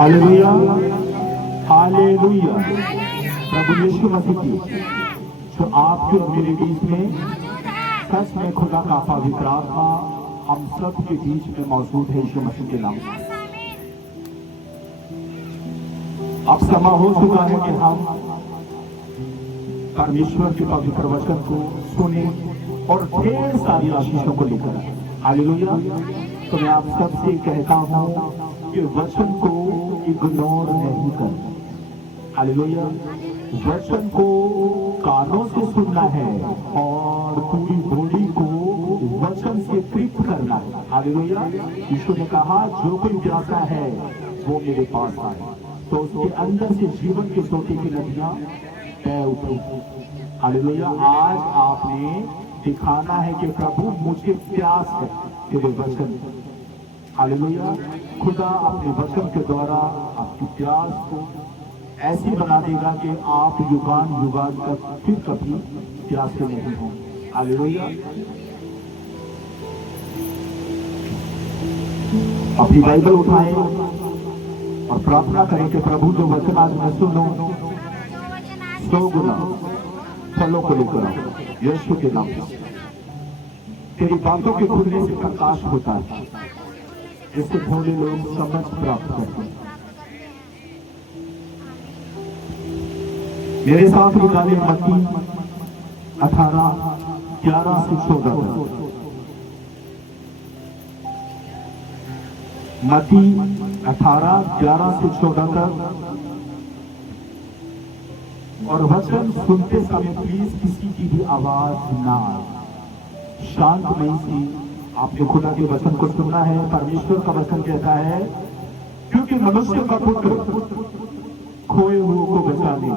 Hallelujah, hallelujah. प्रभु यीशु मसीह की जो आपके और मेरे बीच में सच में खुदा का पवित्र आत्मा हम सब के बीच में मौजूद है यीशु मसीह के नाम से। अब समय हो चुका है कि हम परमेश्वर के पवित्र वचन को सुने और ढेर सारी आशीषों को लेकर आए। हालेलुया। तो मैं आप सबसे कहता हूं कि वचन को इग्नोर नहीं करना। हालेलुया। वचन को कानों से सुनना है और पूरी बॉडी को वचन से तृप्त करना है। हालेलुया। यीशु ने कहा जो कोई प्यासा है वो मेरे पास आए तो उसके अंदर से जीवन के सोते की नदियां बह उठेंगी। हालेलुया। आज आपने दिखाना है कि प्रभु मुझे प्यास है तेरे वचन। हालेलुया। खुदा अपने वचन के द्वारा आपकी प्यास को ऐसी बना देगा कि आप युगान युगान तक फिर कभी प्यासे नहीं होंगे। हालेलुया। अपनी बाइबल उठाएं और प्रार्थना करें कि प्रभु जो वचन आज मैं सुनो 100 गुना फलों को लेकर आओ यीशु के नाम से। तेरी बातों के खुलने से प्रकाश होता है जिससे थोड़े लोग समझ प्राप्त करते हैं। मेरे साथ निकाले मत्ती 18:11 से 14 तक। मत्ती 18:11 से 14 तक। और वचन सुनते समय प्लीज किसी की भी आवाज ना आए। शांतमयी से आपने खुदा के वचन को सुनना है। परमेश्वर का वचन कहता है क्योंकि मनुष्य का पुत्र खोए हुए को बचाने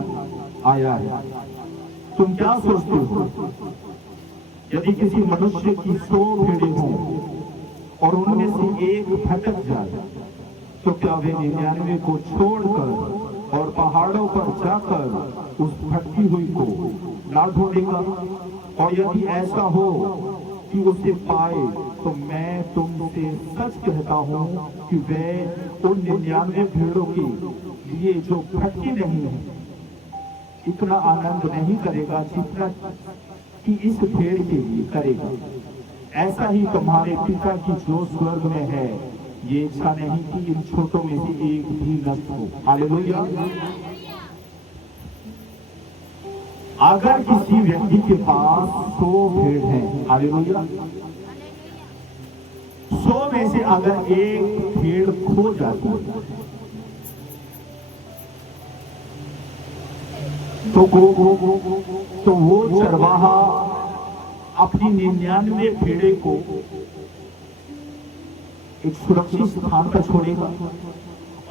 आया है। तुम क्या सोचते हो यदि किसी मनुष्य की 100 भेड़ें हों और उनमें से एक भटक जाए तो क्या वे 99 को छोड़कर और पहाड़ों पर जाकर उस भटकी हुई को ना ढूंढेगा? और यदि ऐसा हो कि उसे पाए तो मैं तुमसे सच कहता हूं कि वह उन 99 भेड़ों के लिए जो भटकी नहीं है इतना आनंद नहीं करेगा जितना कि इस भेड़ के लिए करेगा। ऐसा ही तुम्हारे पिता की जो स्वर्ग में है ये इच्छा नहीं कि इन छोटों में से एक भी नष्ट हो। हालेलुया। अगर किसी व्यक्ति के पास 100 भेड़ है, हालेलुया, 100 में से अगर एक भेड़ खो जाती है तो वो चरवाहा अपनी 99 भेड़े को एक सुरक्षित स्थान पर छोड़ेगा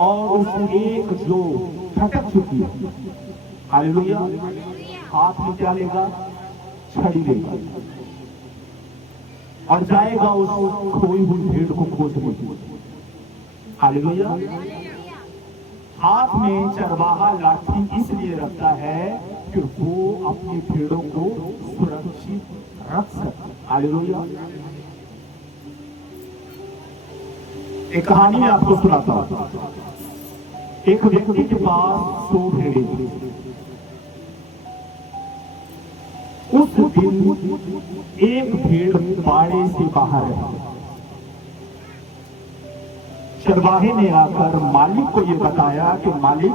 और उस एक जो भटक चुकी है, हालेलुया, हाथ में क्या लेगा? छड़ी लेगा और जाएगा उस खोई हुई भेड़ को खोजने के लिए। हालेलुया। हाथ में चरवाहा लाठी इसलिए रखता है कि वो अपनी भेड़ों को सुरक्षित रख सके। हालेलुया। एक कहानी में आपको सुनाता हूं। एक व्यक्ति के पास 100 भेड़ें थी। उस दिन एक भेड़ बाड़े से बाहर रही। चरवाहे ने आकर मालिक को यह बताया कि मालिक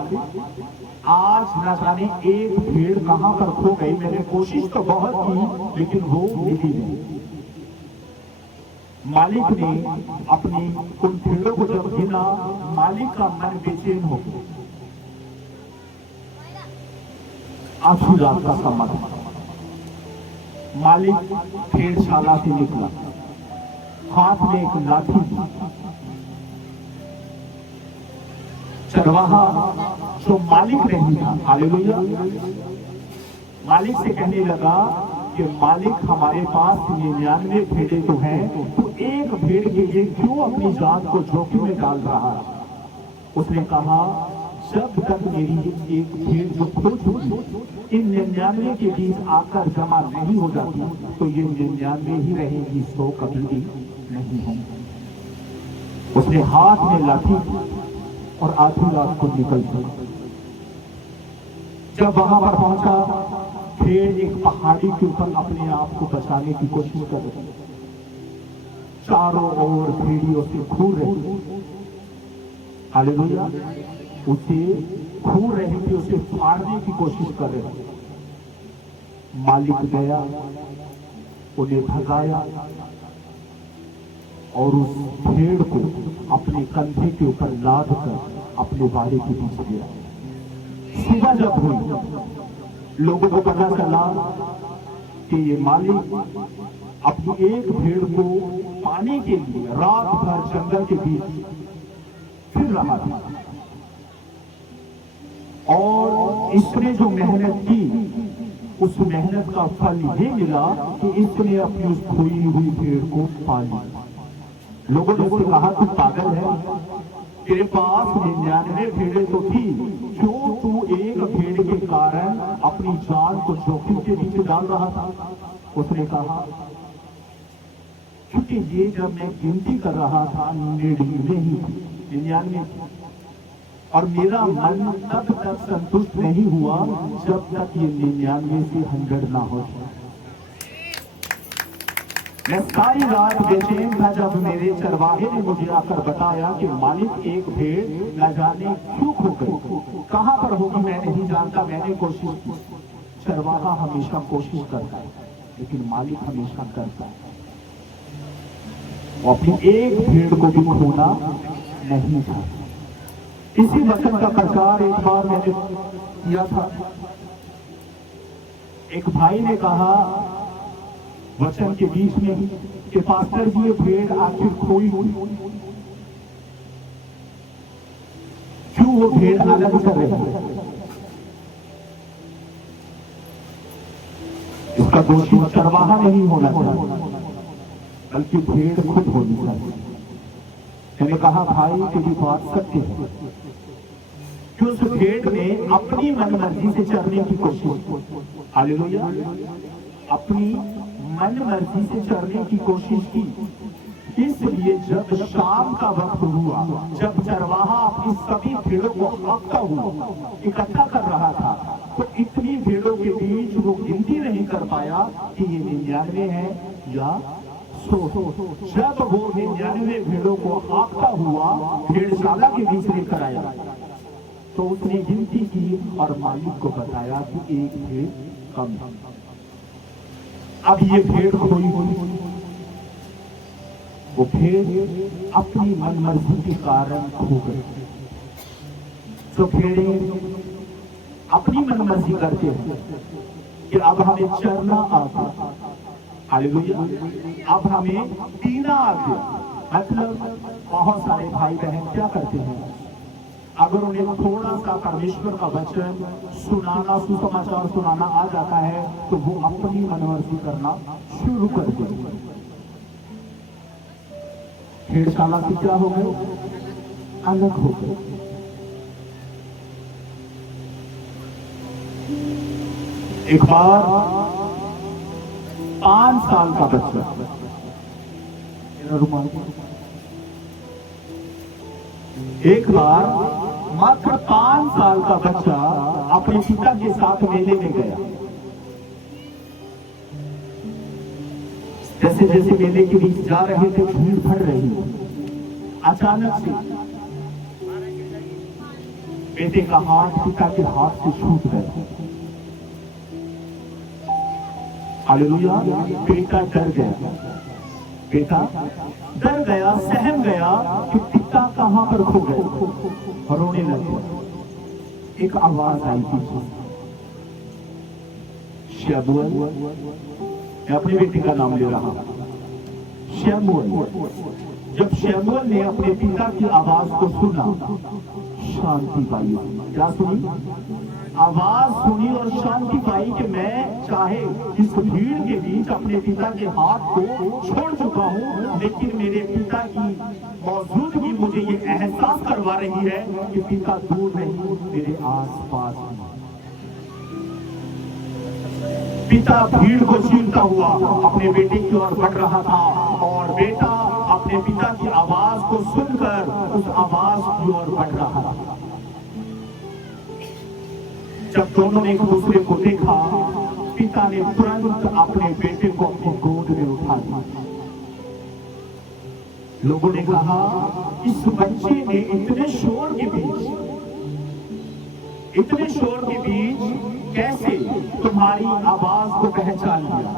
आज न जाने एक भेड़ कहां पर खो गई। मैंने कोशिश तो बहुत की लेकिन वो मिली नहीं। मालिक ने अपनी उन भेड़ों को जब गिना मालिक का मन बेचैन हो गया। आधी रात का समय मालिक भेड़शाला से निकला, हाथ में एक लाठी थी। चरवाहा जो मालिक नहीं था, हालेलुया, मालिक से कहने लगा कि मालिक हमारे पास 99 भेड़ें तो हैं, तो एक भेड़ के लिए क्यों अपनी जान को जोखिम में डाल रहा है? उसने कहा जब तक मेरी एक भेड़ जो खो चुकी इन 99 के बीच आकर जमा नहीं हो जाती तो ये 99 ही रहेगी, 100 कभी भी नहीं होंगे। उसने हाथ में लाठी और आधी रात को निकल गया। जब वहां पर पहुंचा, भेड़ एक पहाड़ी के ऊपर अपने आप को बचाने की कोशिश कर रही, चारों ओर भेड़ियों से घूर रही। हालेलुया, उसे घूर रही थी, उसे फाड़ने की कोशिश कर रहे थे। मालिक गया, उन्हें भगाया और उस भेड़ को अपने कंधे के ऊपर लाद कर अपने बाड़े के पीछे गिरा। सुबह जब हुई, लोगों को पता चला कि ये मालिक अपनी एक भेड़ को पाने के लिए रात भर जंगल के बीच फिर रहा था और इसने जो मेहनत की, उस मेहनत का फल ये मिला कि इसने अपनी उस खोई हुई भेड़ को पा लिया। लोगों ने उससे कहा, तू पागल है, तेरे पास 99 भेड़ें तो थी, क्यों तू एक भेड़ के कारण अपनी जान को जोखिम के नीचे डाल रहा था? उसने कहा, क्योंकि ये जब मैं गिनती कर रहा था 99 और मेरा मन तब तक संतुष्ट नहीं हुआ जब तक ये 99 से 100 ना हो जाए। मैं सारी रात बेचैन था जब मेरे चरवाहे ने मुझे आकर बताया कि मालिक एक भेड़ न जाने क्यों खो गई, कहां पर होगी मैं नहीं जानता। मैंने कोशिश की। चरवाहा हमेशा कोशिश करता है, लेकिन मालिक हमेशा करता है। वो अपनी एक भेड़ को भी खोना नहीं था। इसी वचन का प्रचार एक बार मैंने किया था। एक भाई ने कहा वचन के बीच में ही कि पास्टर जी, ये भेड़ आखिर खोई हुई, क्यों वो भेड़ अलग कर रहे हैं? इसका दोषी चरवाहा नहीं होना चाहिए, बल्कि भेड़ खुद होनी चाहिए। मैंने कहा, भाई तेरी बात सत्य है कि उस भेड़ ने अपनी मनमर्जी से चरने की कोशिश की। हालेलुया, अपनी मन मर्जी से चरने की कोशिश की। इसलिए जब शाम का वक्त हुआ, जब चरवाहा अपनी सभी भेड़ों को हाँकता हुआ इकट्ठा कर रहा था, तो इतनी भेड़ों के बीच वो गिनती नहीं कर पाया कि ये 99 है या 100। जब वो 99 भेड़ों को हाँकता हुआ भेड़शाला के बीच लेकर आया, तो उसने गिनती की और मालिक को बताया कि एक भेड़ कम है। अब ये भेड़ खोई हुई, वो भेड़ अपनी मनमर्जी के कारण खो गई। तो भेड़ें अपनी मनमर्जी करते हैं कि अब हमें चरना आ गया, हालेलुया, अब हमें पीना आ गया। मतलब बहुत सारे भाई बहन क्या करते हैं, अगर उन्हें थोड़ा सा परमेश्वर का वचन सुनाना, सुसमाचार सुनाना आ जाता है, तो वो अपनी मनमर्जी करना शुरू कर देते हैं। भेड़शाला से क्या हो गए, अलग हो गए। एक बार 5 साल का बच्चा, एक बार मात्र 5 साल का बच्चा अपने पिता के साथ मेले में गया। जैसे जैसे मेले के बीच जा रहे थे, भीड़ बढ़ रही। अचानक से बेटे का हाथ पिता के हाथ से छूट गया। हालेलुया, बेटा डर गया, बेटा डर गया, सहम गया कि पिता कहां पर खो गए, रोने लगे। एक आवाज आई पीछे, शमूएल, मैं अपने बेटे का नाम ले रहा, शमूएल। जब शमूएल ने अपने पिता की आवाज को सुना, शांति पाई। क्या सुनी? आवाज सुनी और शांति पाई कि मैं चाहे इस भीड़ के बीच अपने पिता के हाथ को छोड़ चुका हूं, लेकिन मेरे पिता की मौजूदगी मुझे ये एहसास करवा रही है कि पिता दूर नहीं, मेरे आसपास है। पिता भीड़ को चीरता हुआ अपने बेटे की ओर बढ़ रहा था और बेटा अपने पिता की आवाज को सुनकर उस आवाज की ओर बढ़ रहा था। जब दोनों ने एक दूसरे को देखा, पिता ने तुरंत अपने बेटे को अपनी गोद में उठा लिया। लोगों ने कहा, इस बच्चे ने इतने शोर के बीच कैसे तुम्हारी आवाज को पहचान लिया?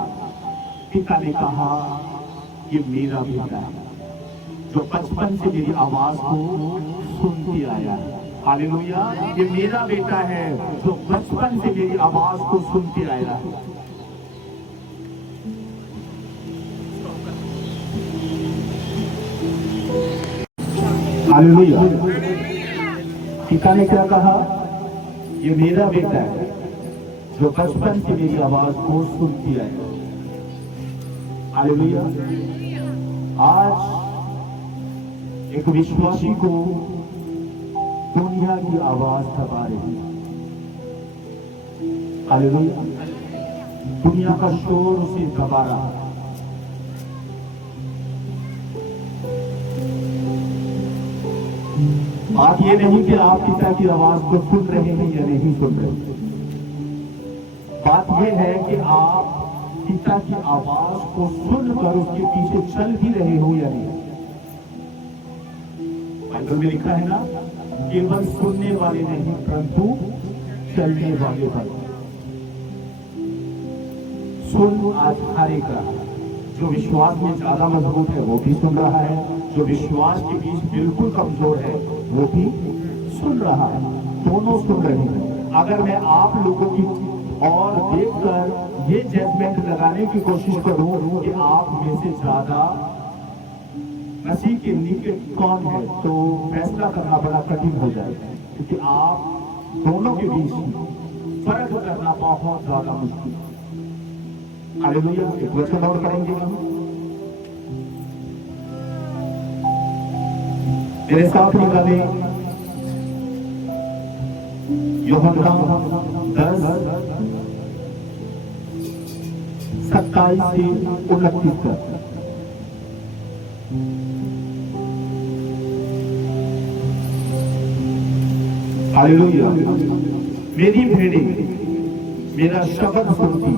पिता ने कहा, ये मेरा बेटा है जो बचपन से मेरी आवाज को सुनते आया है। हालेलुया, ये मेरा बेटा है जो बचपन से मेरी आवाज को सुनते आया है। हालेलुया। पिता ने क्या कहा? ये मेरा बेटा है जो बचपन से मेरी आवाज को सुनती आया। हालेलुया। आज एक विश्वासी को दुनिया की आवाज दबा रही है। हालेलुया। दुनिया का शोर उसे दबा रहा है। बात ये नहीं कि आप पिता की आवाज को सुन रहे हैं या नहीं सुन रहे। बात यह है कि आप पिता की आवाज को सुनकर उसके पीछे चल भी रहे हो या नहीं। बाइबल में लिखा है ना, केवल सुनने वाले नहीं परंतु चलने वाले बनो। सुन आज हर एक रहा, जो विश्वास में ज्यादा मजबूत है वो भी सुन रहा है, जो विश्वास के बीच बिल्कुल कमजोर है वो भी सुन रहा है। दोनों सुन रहे हैं। अगर मैं आप लोगों की और देखकर ये जजमेंट लगाने की कोशिश करूं कि आप में से ज्यादा मसीह के निकट कौन है, तो फैसला करना बड़ा कठिन हो जाएगा, क्योंकto आप दोनों के बीच फर्क करना बहुत ज्यादा मुश्किल है। हालेलुया। एक वचन और करेंगे हम। मेरे साथ निकाले यूहन्ना 10:27 से 29 तक। हालेलुया। मेरी भेड़ें मेरा शब्द सुनती,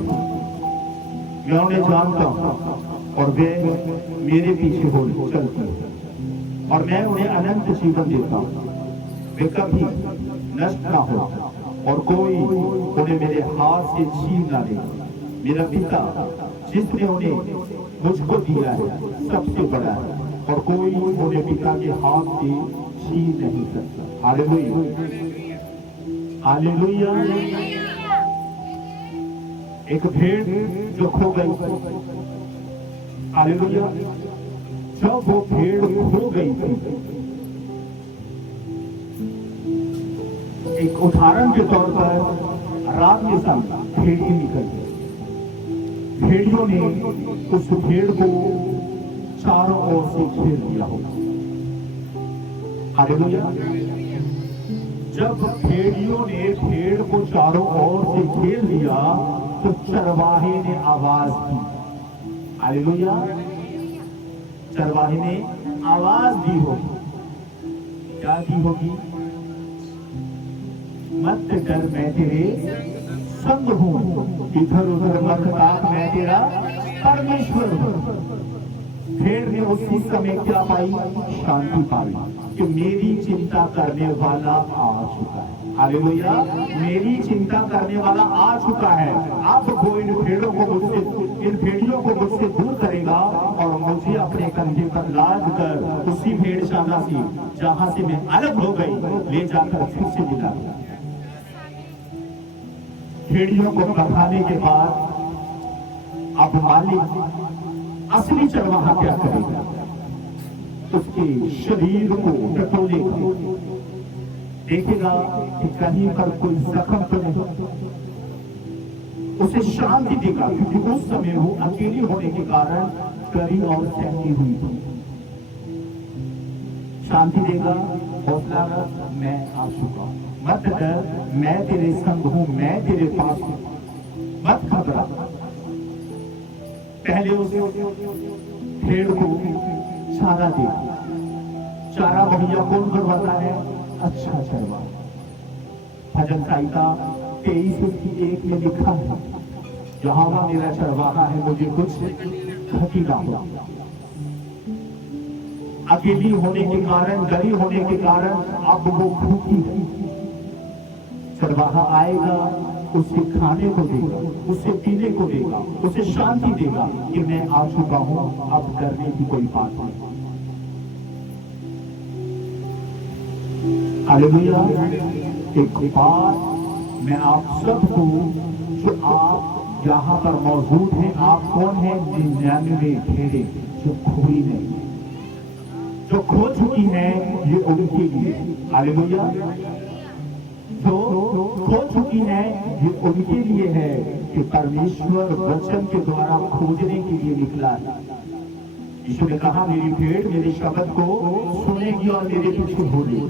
मैं उन्हें जानता हूं और वे मेरे पीछे हो चलती, और मैं उन्हें अनंत जीवन देता हूं। वे कभी नष्ट ना हो और कोई उन्हें मेरे हाथ से छीन ना ले। मेरा पिता जिसने उन्हें मुझको दिया है सबसे बड़ा है, और कोई उन्हें पिता के हाथ से छीन नहीं सकता। हालेलुया। हालेलुया। एक भेड़ जो खो गई। हालेलुया। जब वो भेड़ खो गई थी, एक उदाहरण के तौर पर रात के समय भेड़िए निकल गई। भेड़ियों ने उस भेड़ को चारों ओर से घेर लिया होगा। हालेलुया। जब भेड़ियों ने भेड़ को चारों ओर से घेर लिया तो चरवाहे ने आवाज दी। हालेलुया। चरवाहे ने आवाज दी होगी। क्या दी होगी? मत डर, मैं तेरे संग हूं, इधर उधर मत ताक, मैं तेरा परमेश्वर हूं। भेड़ ने उसी समय क्या पाई? शांति पाई कि मेरी चिंता करने वाला आ चुका है। हालेलुया। मेरी चिंता करने वाला आ चुका है। अब वो इन भेड़ियों को मुझसे दूर करेगा और मुझे अपने कंधे पर लाद कर उसी भेड़शाला से जहां से मैं अलग हो गई ले जाकर फिर से मिला। भेड़ियों को बढ़ाने के बाद अब मालिक असली चरवाहा क्या करेगा? उसके शरीर को टटोलेगा, देखेगा कि कहीं पर कोई जख्म तो नहीं, उसे शांति देगा, क्योंकि उस समय वो अकेले होने के कारण कड़ी और सहमी हुई थी। शांति देगा, हौसला रख, मैं आ चुका हूं, मत डर, मैं तेरे संग हूं, मैं तेरे पास हूं, मत घबरा। पहले उस भेड़ को चारा दे। चारा मुहैया कौन करवाता है? अच्छा चरवाहा। भजन संहिता 23:1 में लिखा है, यहोवा मेरा चरवाहा है, मुझे कुछ क्षति ना हो। अकेली होने के कारण, गरीब होने के कारण अब वो भूखी है। चरवाहा आएगा, उसे खाने को देगा, उसे पीने को देगा, उसे शांति देगा कि मैं आ चुका हूं, अब डरने की कोई बात नहीं। हालेलुया। एक बात मैं आप सबको, जो आप यहाँ पर मौजूद हैं, आप कौन है? 99 भेड़ें जो खोई नहीं, जो खो चुकी है, ये उनके लिए। हालेलुया। जो खो चुकी है, ये उनके लिए है कि परमेश्वर वचन के द्वारा खोजने के लिए निकला है। यीशु ने कहा, मेरी भेड़ मेरे शब्द को सुनेगी और मेरे पीछे होगी।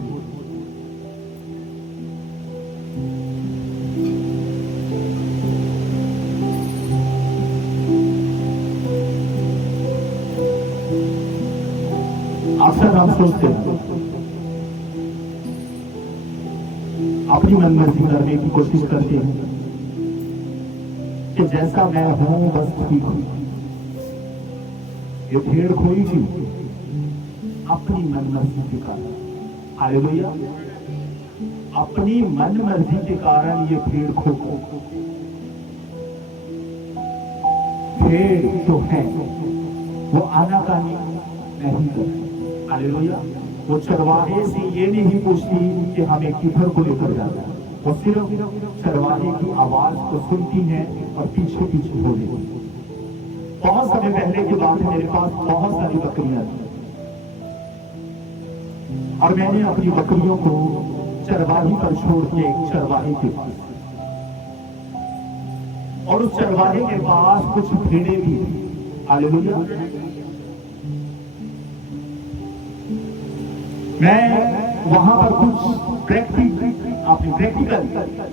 अक्सर हम सोचते हैं, अपनी मनमर्जी करने की कोशिश करते हैं कि जैसा मैं हूं बस ठीक हूं। ये भेड़ खोई थी अपनी मनमर्जी के कारण। हालेलुया। अपनी मनमर्जी के कारण ये भेड़ खो गई। भेड़ जो है वो आनाकानी नहीं करती। हालेलुया। वो चरवाहे से ये नहीं पूछती कि हमें किधर को लेकर जाना है, वो सिर्फ चरवाहे की आवाज को सुनती है और पीछे पीछे हो लेती। बहुत समय पहले की बात है, मेरे पास बहुत सारी बकरियां थी और मैंने अपनी बकरियों को चरवाही पर छोड़ के एक चरवाहे के पास, और उस चरवाहे के पास कुछ भेड़ें भी थी। हालेलुया। मैं वहां पर कुछ प्रैक्टिकल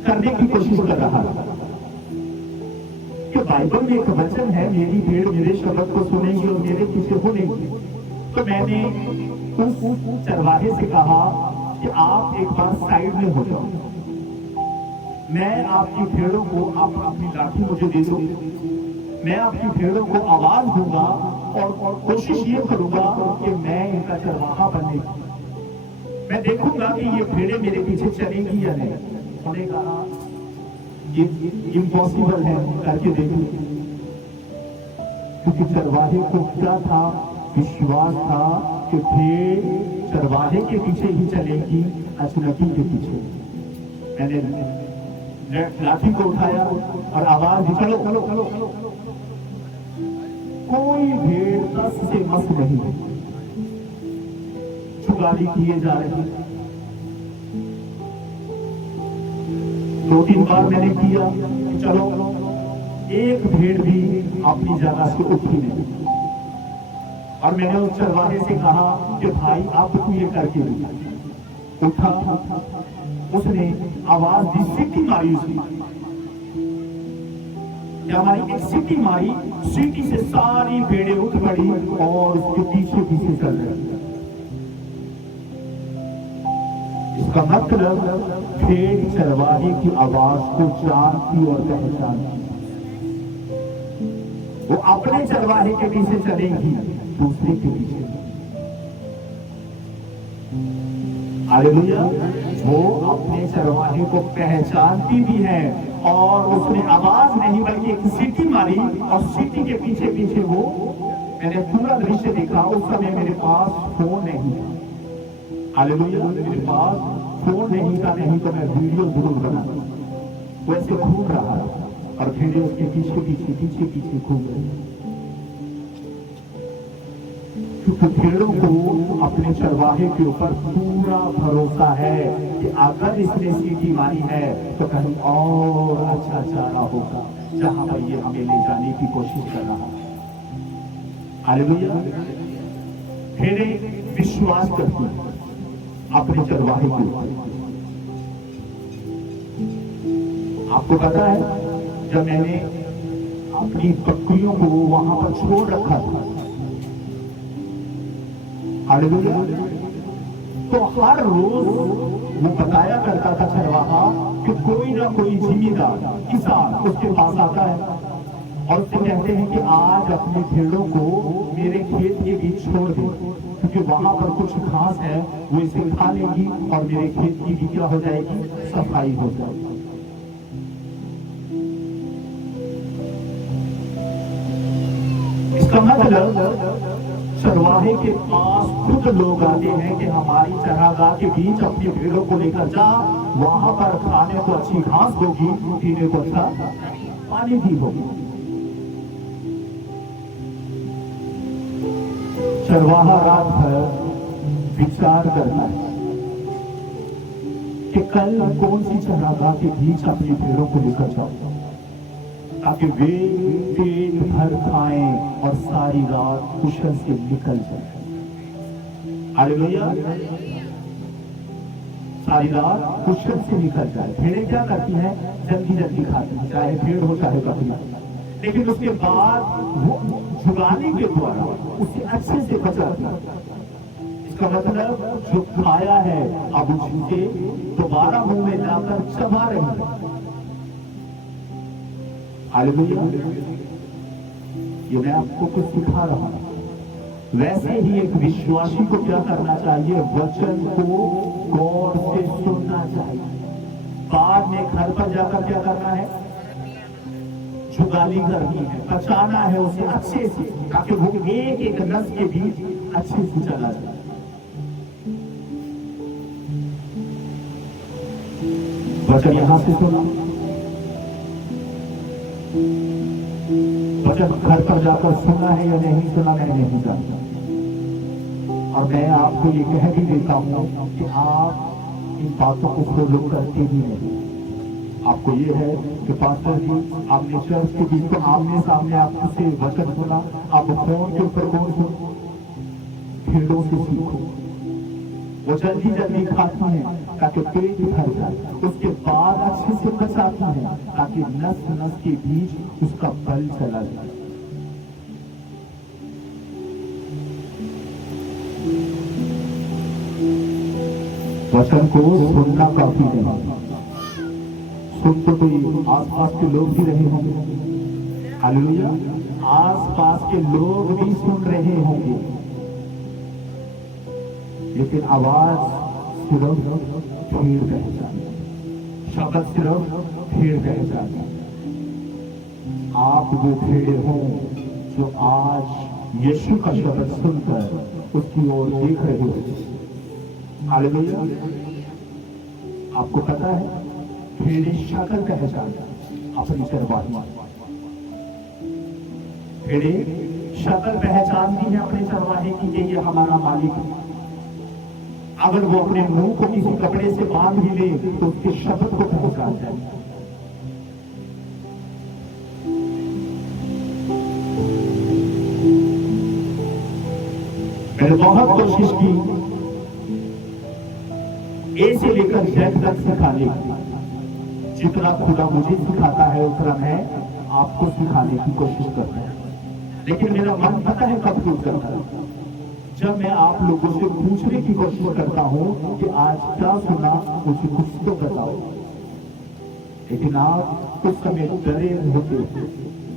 करने की कोशिश कर रहा था कि बाइबल में एक वचन है, मेरी भेड़ मेरे शब्द को सुनेगी और मेरे पीछे होनेगी। तो मैंने उस चरवाहे से कहा कि आप एक बार साइड में हो जाओ, मैं आपकी भेड़ों को, आप अपनी लाठी मुझे दे दो, मैं आपकी भेड़ों को आवाज दूंगा और कोशिश ये करूंगा कि मैं इनका चरवाहा बनने की, मैं देखूंगा कि ये भेड़ें मेरे पीछे चलेंगी या नहीं। उन्होंने कहा ये इम्पॉसिबल है, करके देखो। क्योंकि चरवाहे को क्या था? विश्वास था कि भेड़ चरवाहे के पीछे ही चलेगी, अजनबी के पीछे। मैंने लाठी को उठाया और आवाज दी, चलो चलो चलो। कोई भेड़ तस से मस नहीं है, गाली किए जा रहे। 2-3 बार मैंने किया, चलो एक भेड़ भी अपनी जगह से उठी नहीं। और मैंने उस चरवाहे से कहा कि भाई आप तो ये करके उठा। उसने आवाज दी, सीटी मारी उसने। हमारी एक सीटी मारी, सीटी से सारी भेड़ें उठ पड़ी और उसके पीछे पीछे चल रही। इसका मतलब भेड़ चरवाहे की आवाज को जानती और पहचानती। वो अपने चरवाहे के पीछे चलेगी, दूसरे के पीछे। हालेलुया। वो अपने चरवाहे को पहचानती भी है और उसने आवाज नहीं बल्कि एक सीटी मारी और सीटी के पीछे पीछे वो। मैंने पूरा दृश्य देखा। उस समय मेरे पास फोन नहीं था। हालेलुया। मेरे पास फोन नहीं था, नहीं तो मैं वीडियो जरूर बनाता। वो ऐसे घूम रहा और भेड़ें उसके पीछे पीछे पीछे पीछे घूम रही। क्योंकि भेड़ों को अपने चरवाहे के ऊपर पूरा भरोसा है कि अगर इसने सीटी मारी है तो कहीं और अच्छा चारा होगा जहां पर ये हमें ले जाने की कोशिश कर रहा है। हालेलुया। भेड़ें विश्वास करती हैं अपने चरवाहे के ऊपर। आपको पता है, जब मैंने अपनी बकरियों को वहां पर छोड़ रखा था हालेलुया। तो हर रोज वो बताया करता था चरवाहा कि कोई ना कोई जिम्मेदार किसान उसके पास आता है और उससे कहते हैं कि आज अपने भेड़ों को मेरे खेत के बीच छोड़ दे, क्योंकि वहां पर कुछ घास है, वो इसे खा लेगी और मेरे खेत की भी क्या हो जाएगी, सफाई हो जाएगी। इसका मतलब चरवाहे के पास खुद लोग आते हैं कि हमारी चरागाह के बीच अपनी भेड़ों को लेकर जा, वहां पर खाने को अच्छी घास होगी, पीने को अच्छा पानी भी होगी। चरवाहा रात भर विचार करता है कि कल कौन सी चरागाह के बीच अपनी भेड़ों को लेकर जाऊं ताकि वे पेट भर खाएं और सारी रात कुशल से निकल जाए। हालेलुया। सारी रात कुशल से निकल जाए। भेड़ें क्या करती हैं, जल्दी जल्दी खाती हैं, चाहे भेड़ हो चाहे बकरी, लेकिन उसके बाद वो जुगाने के द्वारा उसे अच्छे से बचाती है। इसका मतलब जो खाया है अब उसे दोबारा मुंह में लाकर चबा रही है। हालेलुया। ये मैं आपको कुछ सिखा रहा हूं। वैसे ही एक विश्वासी को क्या करना चाहिए, वचन को गौर से सुनना चाहिए। बाद में घर पर जाकर क्या करना है, जुगाली करनी है, बचाना है उसे अच्छे से, ताकि वो एक एक नस के बीच अच्छे से चला जाए। वचन यहां से सुना, वचन घर पर जाकर सुना है या नहीं सुना मैं नहीं जानता। और मैं आपको ये कह भी देता हूं कि आप इन बातों को फॉलो करते भी नहीं। आपको ये है कि पास्टर जी आपने चर्च के बीच में आमने सामने आपसे वचन सुना, आप फोन के ऊपर कौन सुनो, भेड़ों से सीखो। वो जल्दी जल्दी खाती हैं ताकि पेट भर जाए, उसके बाद अच्छे से बचाती हैं ताकि नस नस के बीच उसका बल चला जाए। वचन को सुनना काफी नहीं, सुन तो कोई आसपास के लोग भी रहे होंगे। हालेलुया। आसपास के लोग भी सुन रहे होंगे, लेकिन आवाज सिर्फ भेड़ पहचान, शब्द सिर्फ भेड़ पहचान। आप वो भेड़ हो जो आज यीशु का शब्द सुनकर उसकी ओर देख रहे हो। हालेलुया। आपको पता है भेड़े शक्ल पहचान अपनी चरवाही, भेड़े शक्ल पहचानती है अपने चरवाहे की कि ये हमारा मालिक है। अगर वो अपने मुंह को किसी कपड़े से बांध भी ले तो उसके शब्द को पहचान जाए। मैंने बहुत कोशिश की ए से लेकर जेड तक सिखाने की, जितना खुदा मुझे सिखाता है उतना मैं आपको सिखाने की कोशिश करता हूं। लेकिन मेरा मन पता है कब टूट करता है, जब मैं आप लोगों से पूछने की कोशिश करता हूं कि आज क्या सुना, मुझे कुछ तो बताओ। लेकिन आप उस समय डरे होते हो।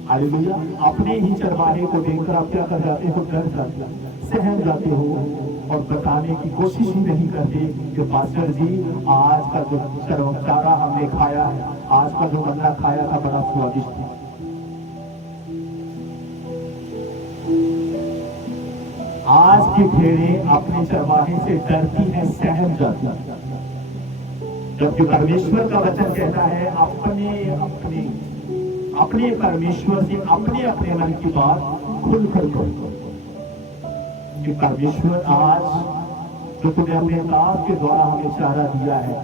हालेलुया। अपने ही चरवाहे को देखकर आप क्या कर जाते हो, डर जाते, सहम जाते हो और बताने की कोशिश ही नहीं करते कि पास्टर जी आज का जो चारा हमने खाया है, आज का जो मन्ना खाया था बड़ा स्वादिष्ट था। आज की भेड़ें अपने चरवाहे से डरती हैं, सहम जाती हैं, जबकि परमेश्वर का वचन कहता है अपने परमेश्वर से अपने अपने मन की बात खुलकर करो। कि परमेश्वर आज जो तुम्हें अपने दास के द्वारा हमें चारा दिया है,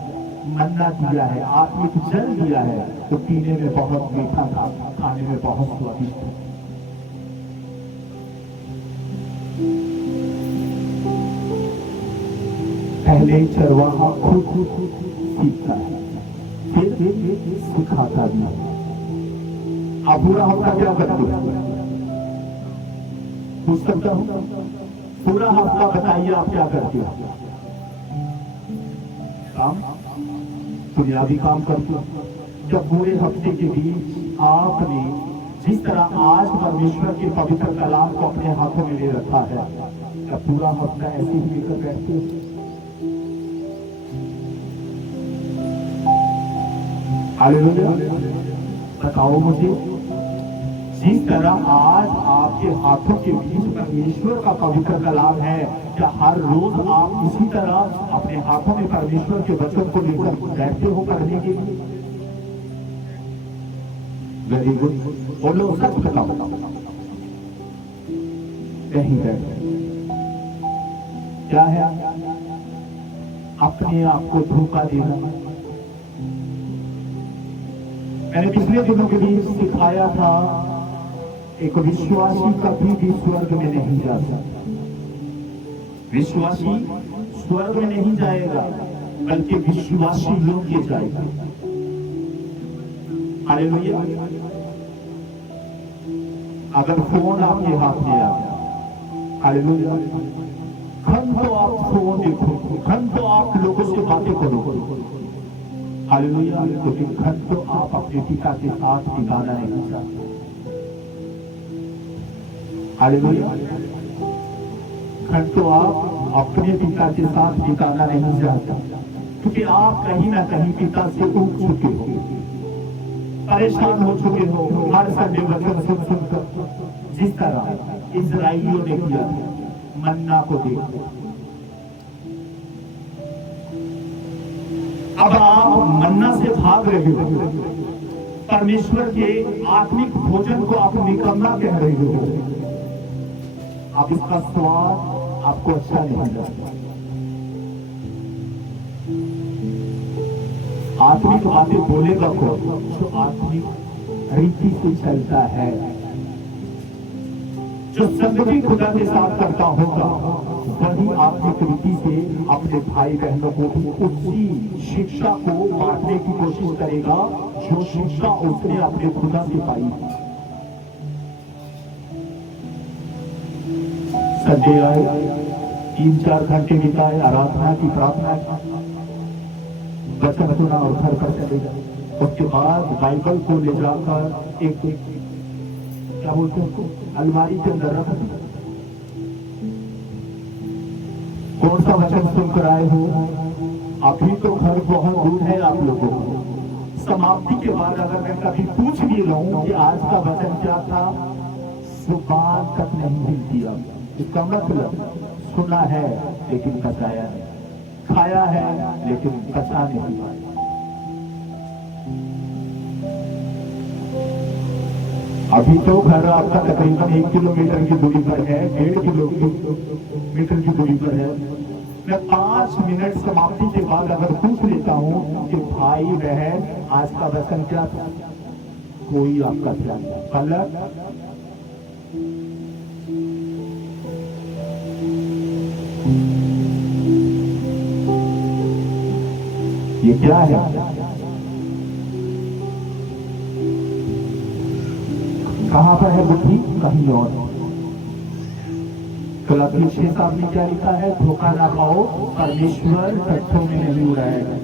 मन्ना दिया है, आत्मिक जल दिया है, तो पीने में बहुत मीठा था, खाने में बहुत स्वादिष्ट है। पहले चरवाहा खुद सीखता है, फिर सिखाता भी है। अब बुरा होगा क्या करते, पूछ सकता हूं, पूरा हफ्ता बताइए आप क्या करते हो? काम, दुनियावी काम करते हो। जब पूरे हफ्ते के बीच आपने जिस तरह आज परमेश्वर के पवित्र कलाम को अपने हाथों में ले रखा है, तब पूरा हफ्ता ऐसे ही लेकर बैठते हो? हालेलुया। बताओ मुझे, जिस तरह आज आपके हाथों के बीच परमेश्वर का पवित्र कलाम है, क्या हर रोज आप इसी तरह अपने हाथों में परमेश्वर के वचन को लेकर बैठते हो पढ़ने के लिए? Very good. बोलो, सच बताओ, कहीं बैठे क्या है? अपने आप को धोखा देना। मैंने पिछले दिनों के बीच सिखाया था, एक विश्वासी कभी भी स्वर्ग में नहीं जाता। विश्वासी स्वर्ग में नहीं जाएगा, बल्कि विश्वासी लोग ये जाएगा। हालेलुया। अगर फोन आपके हाथ में आ गया, हालेलुया, घंटों आप फोन देखो, घंटों आप लोगों से बातें करो, हालेलुया, लेकिन घंटों आप अपने पिता के साथ बिताना नहीं चाहते। हालेलुया। घंटों आप अपने पिता के साथ बिताना नहीं चाहते, क्योंकि आप कहीं ना कहीं पिता से उठ चुके हो, परेशान हो चुके हो। हर संडे वचन सुन सुनकर, जिस तरह इस्राएलियों ने किया मन्ना को देखो। अब आप मन्ना से भाग रहे हो, परमेश्वर के आत्मिक भोजन को आप निकम्मा कह रहे हो। अब इसका स्वाद आपको अच्छा नहीं लगता। आत्मिक बातें बोलेगा कौन? जो आत्मिक रीति से चलता है, जो संगति खुदा के साथ करता होगा, वही आत्मिक रीति से अपने भाई बहनों को भी उसी शिक्षा को बांटने की कोशिश करेगा जो शिक्षा उसने अपने खुदा से पाई। संडे आए, 3-4 घंटे बिताए, आराधना की, प्रार्थना की, वचन सुना और घर पर चले गए। उसके बाद बाइबल को ले जाकर एक क्या बोलते हैं उसको, अलमारी के अंदर रख दिया। कौन सा वचन सुनकर आए हो? अभी तो घर बहुत दूर है आप लोगों को। समाप्ति के बाद अगर मैं कभी पूछ भी रहूं कि आज का वचन क्या था, जुबान तक नहीं हिलती। इसका मतलब सुना है लेकिन बचाया नहीं, खाया है लेकिन बचा नहीं पाया। अभी तो घर आपका तकरीबन 1 किलोमीटर की दूरी पर है, 1.5 किलोमीटर की दूरी पर है। मैं 5 मिनट समाप्ति के बाद अगर पूछ लेता हूं कि भाई बहन आज का वचन क्या था, कोई आपका ध्यान नहीं। गलत। ये क्या है? कहां पर है बुद्धि? कहीं और। गलातियों 6:7 में क्या लिखा है? धोखा ना खाओ, परमेश्वर तथ्यों में नहीं उड़ाएगा।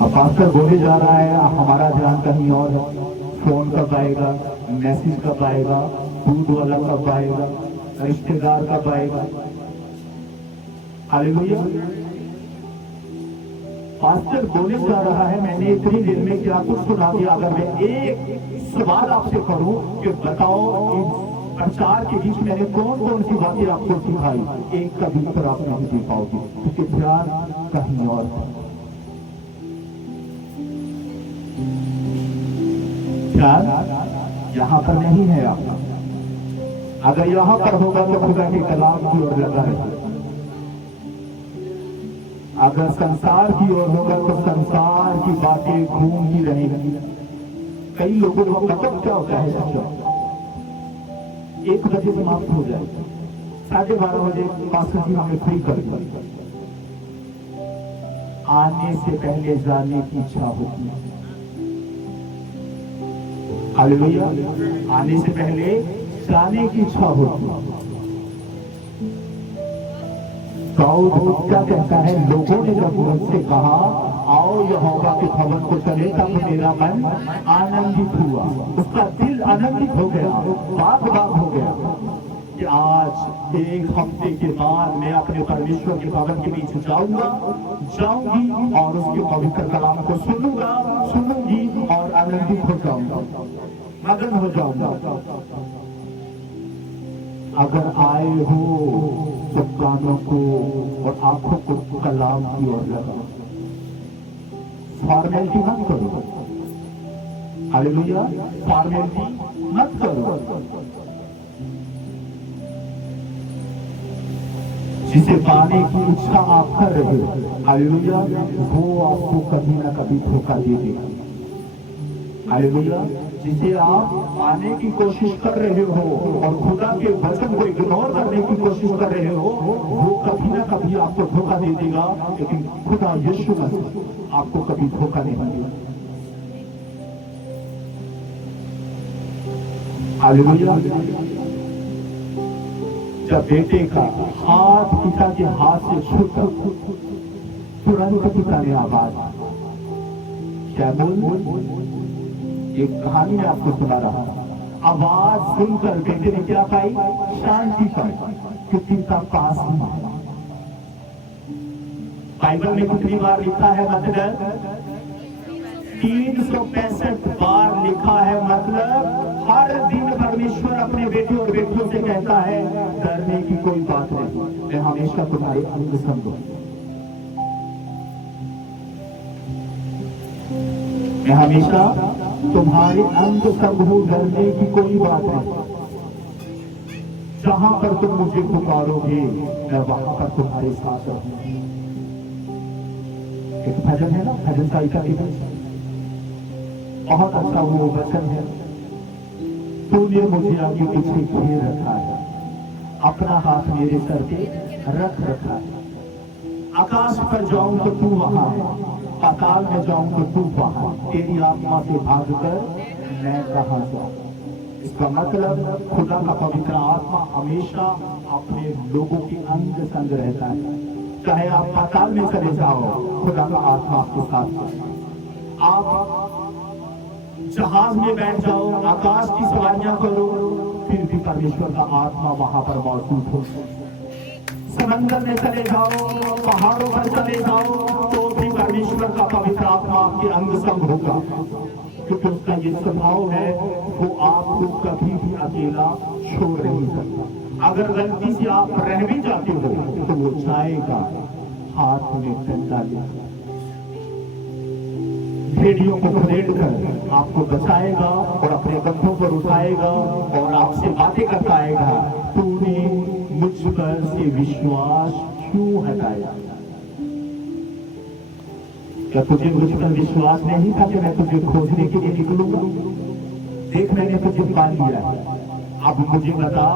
अब पास्टर बोले जा रहा है, हमारा ध्यान कहीं और है। फोन कब आएगा, मैसेज कब आएगा, दूध वाला कब आएगा, रिश्तेदार कब आएगा। हालेलुया। पास्टर बोले जा रहा है, मैंने इतनी देर में क्या कुछ सुना दिया। अगर मैं एक सवाल आपसे करूं कि बताओ इस प्रचार के बीच मैंने कौन कौन सी बातें आपको सिखाई, एक का भी उत्तर आप नहीं दे पाओगे, क्योंकि ध्यान कहीं और है। ध्यान यहां पर नहीं है आपका। अगर यहां पर होगा तो खुदा के कलाम की ओर लगा है। अगर संसार की ओर होगा तो संसार की बातें घूमती रहेंगी। कई लोगों को मतलब क्या होता है, 1 बजे समाप्त हो जाए, 12:30 बजे पास्टर जी हमें फ्री कर दिया। आने से पहले जाने की इच्छा होती है। हालेलुया। आने से पहले जाने की इच्छा होती। दाऊद क्या कहता है, लोगों ने जब मुझसे कहा आओ यहोवा के भवन को चले, तब मेरा मन आनंदित हुआ, उसका दिल आनंदित हो गया, बाग बाग हो गया कि आज एक हफ्ते के बाद मैं अपने परमेश्वर के भवन के बीच जाऊंगी और उसके पवित्र कलाम को सुनूंगी और आनंदित हो जाऊंगा, मगन हो जाऊंगा। अगर आए हो तो कानों को और आंखों को कलाम की ओर लगाओ, फॉर्मेलिटी मत करो। हालेलुया, फॉर्मेलिटी मत करो। जिसे पाने की इच्छा आप कर रहे हो, हालेलुया, वो आपको कभी ना कभी धोखा दे देगा। हालेलुया, जिसे आप पाने की कोशिश कर रहे हो और खुदा के वचन को इग्नोर करने की कोशिश कर रहे हो, वो कभी ना कभी आपको धोखा दे देगा, लेकिन खुदा यीशु मसीह आपको कभी धोखा नहीं देगा। हालेलुया। जब बेटे का हाथ पिता के हाथ से छूटा, तुरंत पिता ने आवाज, क्या बोल, एक कहानी में आपको सुना रहा, आवाज सुनकर बेटे ने क्या पाई, शांति पाई, क्योंकि पिता पास नहीं। बाइबल में कितनी बार लिखा है, मतलब 365 बार लिखा है, मतलब हर दिन परमेश्वर अपने बेटे और बेटियों से कहता है डरने की कोई बात नहीं, मैं हमेशा तुम्हारे अंग संग हूं, मैं हमेशा तुम्हारे अंग संग हूं, डरने की कोई बात नहीं। जहां पर तुम मुझे पुकारोगे मैं वहां पर तुम्हारे साथ रहूंगा। एक भजन है ना, भजन गायिका की बहुत अच्छा वो वचन है, तूने मुझे आगे पीछे घेर रखा है, अपना हाथ मेरे सर पे रख रखा है, आकाश पर जाऊं तो तू वहां है, पाताल में जाऊं तो तू वहां, तेरी आत्मा से भागकर मैं कहां जाऊं। इसका मतलब खुदा का पवित्र आत्मा हमेशा अपने लोगों के अंग संग रहता है। चाहे आप पाताल में चले जाओ, खुदा का आत्मा आपके साथ। आप जहाज में बैठ जाओ, आकाश की सवारियां करो, फिर भी परमेश्वर का आत्मा वहां पर मौजूद हो। समंदर में चले जाओ, पहाड़ों पर चले जाओ, तो भी परमेश्वर का पवित्र आत्मा आपके अंग संग होगा, क्योंकि उसका ये स्वभाव है, वो आपको कभी भी अकेला छोड़ नहीं सकता। अगर गलती से आप रह भी जाते हो तो वो जाएगा, हाथ में डंडा लेकर भेड़ियों को खदेड़ कर आपको बचाएगा और अपने कंधों पर उठाएगा और आपसे बातें करता आएगा, तूने मुझ पर से विश्वास क्यों हटाया? क्या तुझे मुझ पर विश्वास नहीं था कि मैं तुझे खोजने के लिए निकलूंगा? देख, मैंने तुझे पा लिया है। अब मुझे बता,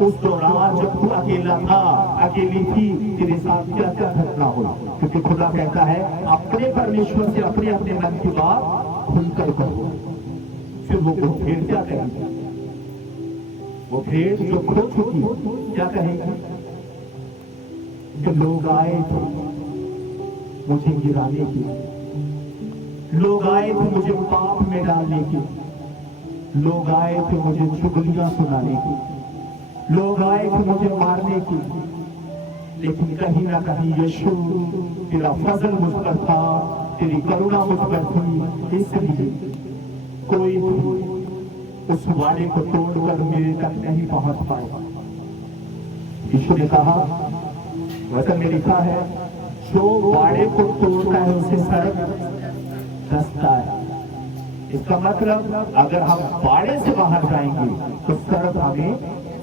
उस दौरान जब तू अकेला था, अकेली थी, तेरे साथ क्या क्या घटना हुई? क्योंकि खुदा कहता है अपने परमेश्वर से अपने अपने मन की बात खुलकर करो। फिर वो भेड़ क्या कहेगी? वो भेड़ जो खो चुकी क्या कहेगी? कि लोग आए थे मुझे गिराने की, लोग आए थे मुझे पाप में डालने की, लोग आए थे मुझे चुगलियां सुनाने की, लोग आए थे मुझे मारने की, लेकिन कहीं ना कहीं यीशु तेरा फजल मुझ पर था, तेरी करुणा मुझ पर थी, इसलिए कोई उस वाले को तोड़कर मेरे तक नहीं पहुंच पाएगा। यीशु ने कहा, वचन में लिखा है, जो वाड़े को तोड़ता है उसे सड़क धंसता है। इसका मतलब अगर हम बाड़े से बाहर जाएंगे तो सड़क हमें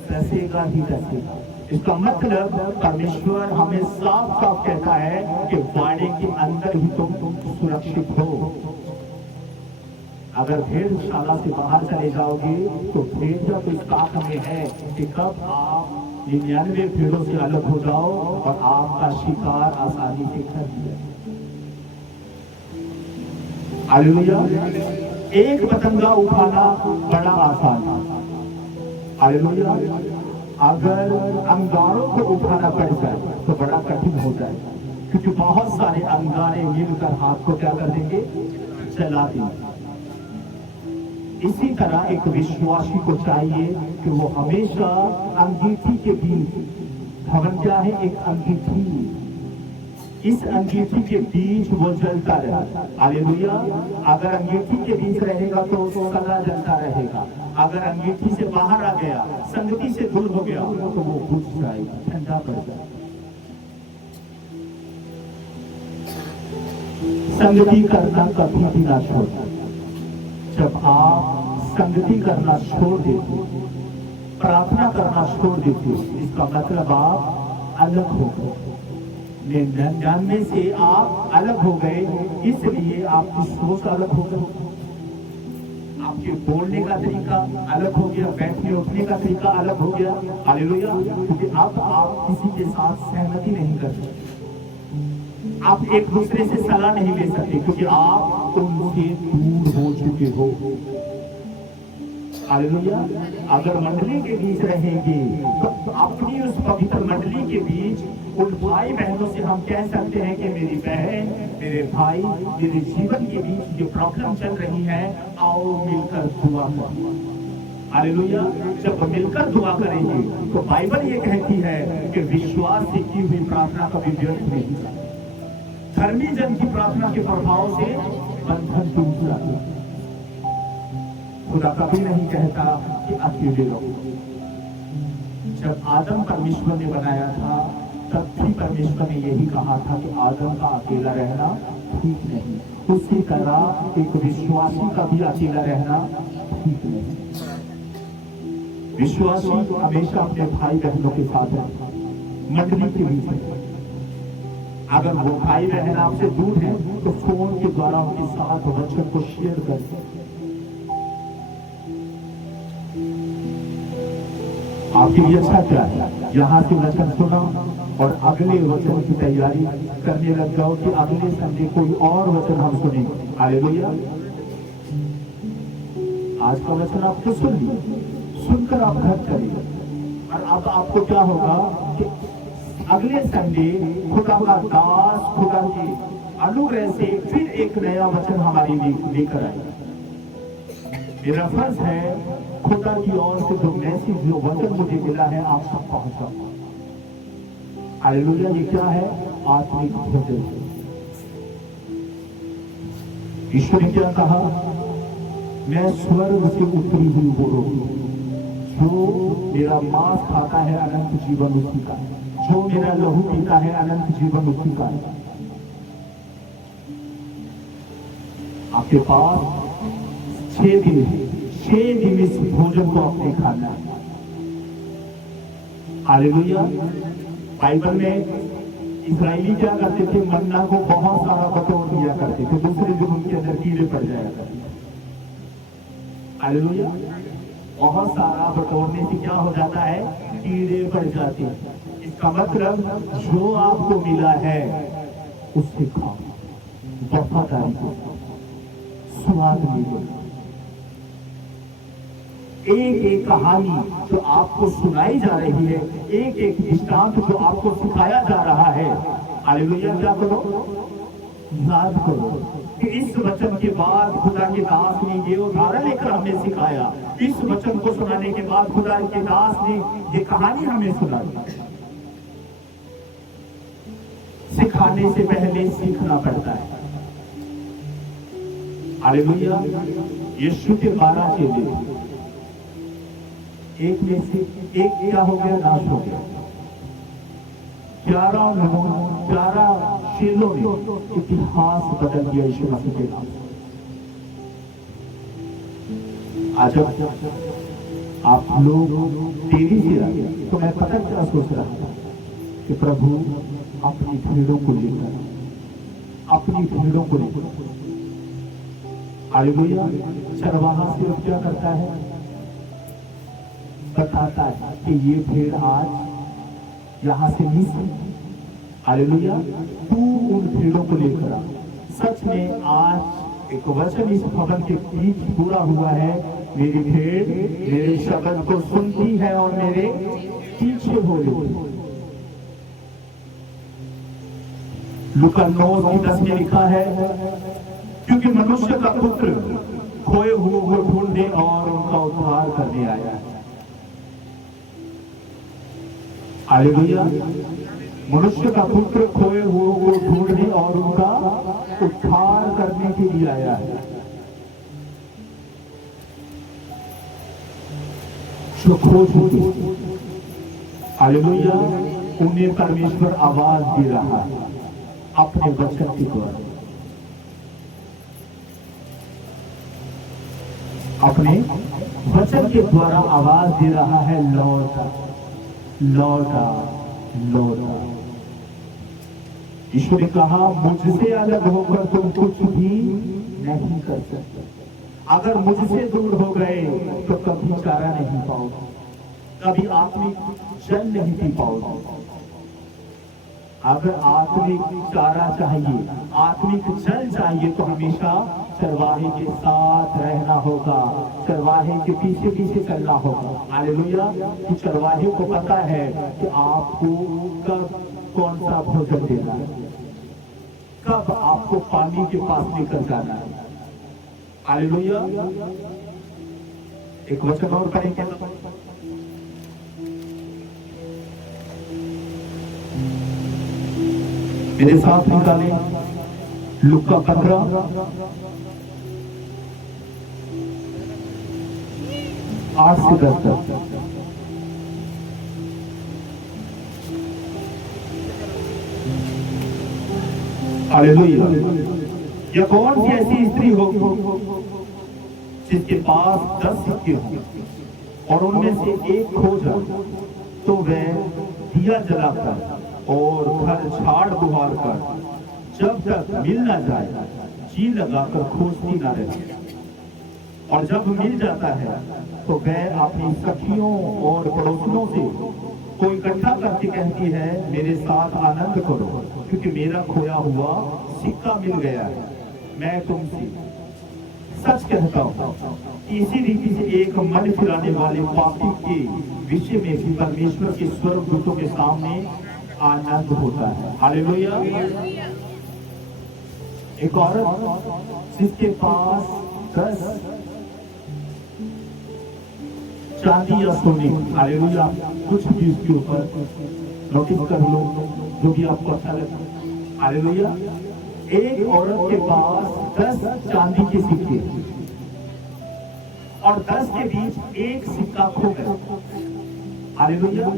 धंसेगा ही धंसेगा। इसका मतलब परमेश्वर हमें साफ साफ कहता है कि बाड़े के अंदर ही तुम सुरक्षित हो। अगर भेड़शाला से बाहर चले जाओगे तो भेड़िया तो इस काम में है कि कब आप 99 भेड़ों से अलग हो जाओ और आपका शिकार आसानी से कर लिया। हालेलुया। एक पतंगा उठाना बड़ा आसान है, हालेलुया। अगर अंगारों को उठाना पड़ जाए तो बड़ा कठिन हो जाए, क्योंकि बहुत सारे अंगारे मिलकर हाथ को क्या कर देंगे, जला देंगे। इसी तरह एक विश्वासी को चाहिए कि वो हमेशा अंगीठी के बीच, भवन क्या है, एक अंगीठी, इस अंगीठी के बीच वो जलता रहे, हालेलुया। अगर अंगीठी के बीच रहेगा तो कला जलता रहेगा, अगर अंगीठी से बाहर आ गया, संगति से दूर हो गया तो वो बुझ जाएगा, ठंडा पड़ जाएगा। संगति करना कभी भी ना छोड़ना। जब आप संगति करना छोड़ देते, प्रार्थना करना छोड़ देते, इसका मतलब आप अलग हो गए, 99 से आप अलग हो गए, इसलिए आपकी सोच अलग हो गई, आपके बोलने का तरीका अलग हो गया, बैठने उठने का तरीका अलग हो गया, हालेलुया। क्योंकि अब आप किसी के साथ सहमति नहीं कर सकते, आप एक दूसरे से सलाह नहीं ले सकते, क्योंकि आप उनसे दूर हो चुके हो, हालेलुया। अगर मंडली के बीच रहेंगे तो अपनी उस पवित्र मंडली के बीच उन भाई बहनों से हम कह सकते हैं कि मेरी बहन, मेरे भाई, मेरे जीवन के बीच जो प्रॉब्लम चल रही है, आओ मिलकर दुआ करें, हालेलुया। जब मिलकर दुआ करेंगे तो बाइबल ये कहती है कि विश्वास से की हुई प्रार्थना कभी व्यर्थ नहीं जाती, धर्मी जन की प्रार्थना के प्रभाव से बंधन टूट जाते हैं। खुदा कभी नहीं कहता कि अकेले रहो। जब आदम परमेश्वर ने बनाया था तब भी परमेश्वर ने यही कहा था कि आदम का अकेला रहना ठीक नहीं, उसी तरह एक विश्वासी का भी अकेला रहना ठीक नहीं। विश्वासी हमेशा अपने भाई बहनों के साथ रहता, मंडली के बीच। अगर वो भाई बहन आपसे दूर है तो फोन के द्वारा उनके साथ वचन को शेयर करें। आपके लिए अच्छा क्या है, यहाँ से वचन सुना और अगले वचन की तैयारी करने लग जाओ कि अगले संडे कोई और वचन हम सुनेंगे, हालेलुया। आज का वचन आपको सुन लिया, सुनकर आप घर चलिए, और अब आपको क्या होगा कि अगले संडे खुदा का दास खुदा के अनुग्रह से फिर एक नया वचन हमारे लिए लेकर आएगा। मेरा फर्ज है खुदा की ओर से जो मैसेज, जो वचन मुझे मिला है आप सब पहुंचा, हालेलुया। ये क्या है, आत्मिक भोजन। ईश्वर ने क्या कहा, मैं स्वर्ग से उतरी हुई वो रोटी, जो मेरा मांस खाता है अनंत जीवन उसी का, जो मेरा लहू पीता है अनंत जीवन उसी का है। आपके पास 6 दिन है, 6 दिन इस भोजन को आपने खाना है, हालेलुया। बाइबल में इस्राएली क्या करते थे, मन्ना को बहुत सारा बटोर दिया करते थे, दूसरे दिन उनके अंदर कीड़े पड़ जाया करते, हालेलुया। बहुत सारा बटोरने से क्या हो जाता है, कीड़े पड़ जाते हैं। इसका मतलब जो आपको मिला है उससे खाओ, वफादारी को स्वाद मिलेगा। एक एक कहानी जो आपको सुनाई जा रही है, एक एक दृष्टांत जो आपको सिखाया जा रहा है, हालेलुया, क्या करो, याद करो कि इस वचन के बाद खुदा के दास ने ये उदाहरण लेकर हमें सिखाया, इस वचन को सुनाने के बाद खुदा के दास ने ये कहानी हमें सुनाई। सिखाने से पहले सीखना पड़ता है, हालेलुया। यीशु के 12 चेले, एक में से एक क्या हो गया, नाश हो गया। 11 चेलों ने इतिहास बदल दिया यीशु मसीह के नाम। आज आप लोग देरी से आए तो मैं पता क्या सोच रहा था कि प्रभु अपनी भीड़ों को लेकर, अपनी भीड़ों को लेकर, हालेलुया। चरवाहा सिर्फ क्या करता है, बताता है कि ये भीड़ आज यहां से मिस, हालेलुया, तू उन भीड़ों को लेकर आ। सच में आज एक वचन इस भवन के बीच पूरा हुआ है, मेरी भेड़ मेरे शब्द को सुनती है और मेरे पीछे हो लेती। लूका 9:10 में लिखा है, क्योंकि मनुष्य का पुत्र खोए हुए को ढूंढने और उनका उद्धार करने आया है। हालेलुया। मनुष्य का पुत्र खोए हुए को ढूंढने और उनका उद्धार करने के लिए आया है। जो खो चुके, हालेलुया, उन्हें परमेश्वर आवाज दे रहा है अपने वचन के द्वारा, अपने वचन के द्वारा आवाज दे रहा है, लौटा लौटा लौटा। यीशु ने कहा, मुझसे अलग होकर तुम कुछ भी नहीं कर सकते। अगर मुझसे दूर हो गए तो कभी चारा नहीं पाओगे, कभी आत्मिक जल नहीं पी पाओगे। अगर आत्मिक चारा चाहिए, आत्मिक जल चाहिए, तो हमेशा चरवाहे के साथ रहना होगा, चरवाहे के पीछे पीछे चलना होगा। हालेलुया। कि चरवाहे को पता है कि आपको कब कौन सा भोजन देना है, कब आपको पानी के पास लेकर जाना है। हालेलुया। एक वचन और पढ़ेंगे, मेरे साथ निकाले, लूका 15 8 से 10 तक। हालेलुया। यह कौन सी ऐसी स्त्री होगी जिसके पास 10 सिक्के हों और उनमें से एक खो जाए, तो वह दिया जलाकर और घर झाड़ बुहार कर जब तक मिल ना जाए जी लगाकर खोजती ना रहे। और जब मिल जाता है तो वह अपनी सखियों और पड़ोसियों से को इकट्ठा करके कहती है, मेरे साथ आनंद करो, क्योंकि मेरा खोया हुआ सिक्का मिल गया है। मैं तुमसे सच कहता हूं, इसी रीति से एक मन फिराने वाले पापी के विषय में भी परमेश्वर के स्वर्गदूतों के सामने आनंद होता है। हालेलुया। एक औरत जिसके पास 10 चांदी या सोने, हालेलुया, कुछ भी उसके ऊपर नोटिस कर लो, जो भी आपको अच्छा लगे। हालेलुया। एक औरत के पास 10 चांदी के सिक्के और 10 के बीच एक सिक्का खो गया। हालेलुया।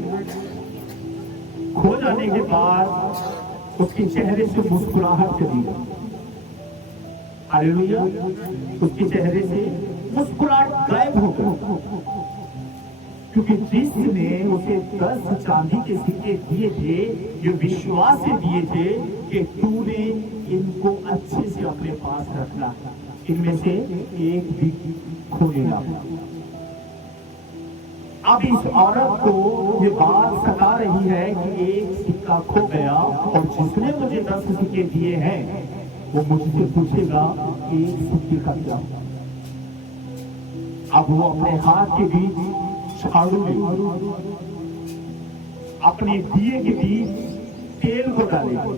खो जाने के बाद उसके चेहरे से मुस्कुराहट चली गई। हालेलुया। उसके चेहरे से मुस्कुराहट गायब हो गई, क्योंकि जिसने उसे 10 चांदी के सिक्के दिए थे, ये विश्वास से दिए थे कि तूने इनको अच्छे से अपने पास रखना, इनमें से एक भी खोने ना। अब इस औरत को ये बात सता रही है कि एक सिक्का खो गया और जिसने मुझे 10 सिक्के दिए हैं वो मुझसे पूछेगा एक सिक्के का क्या। अब वो अपने हाथ के बीच झाड़ू में अपने दिए के बीच तेल को डालेगी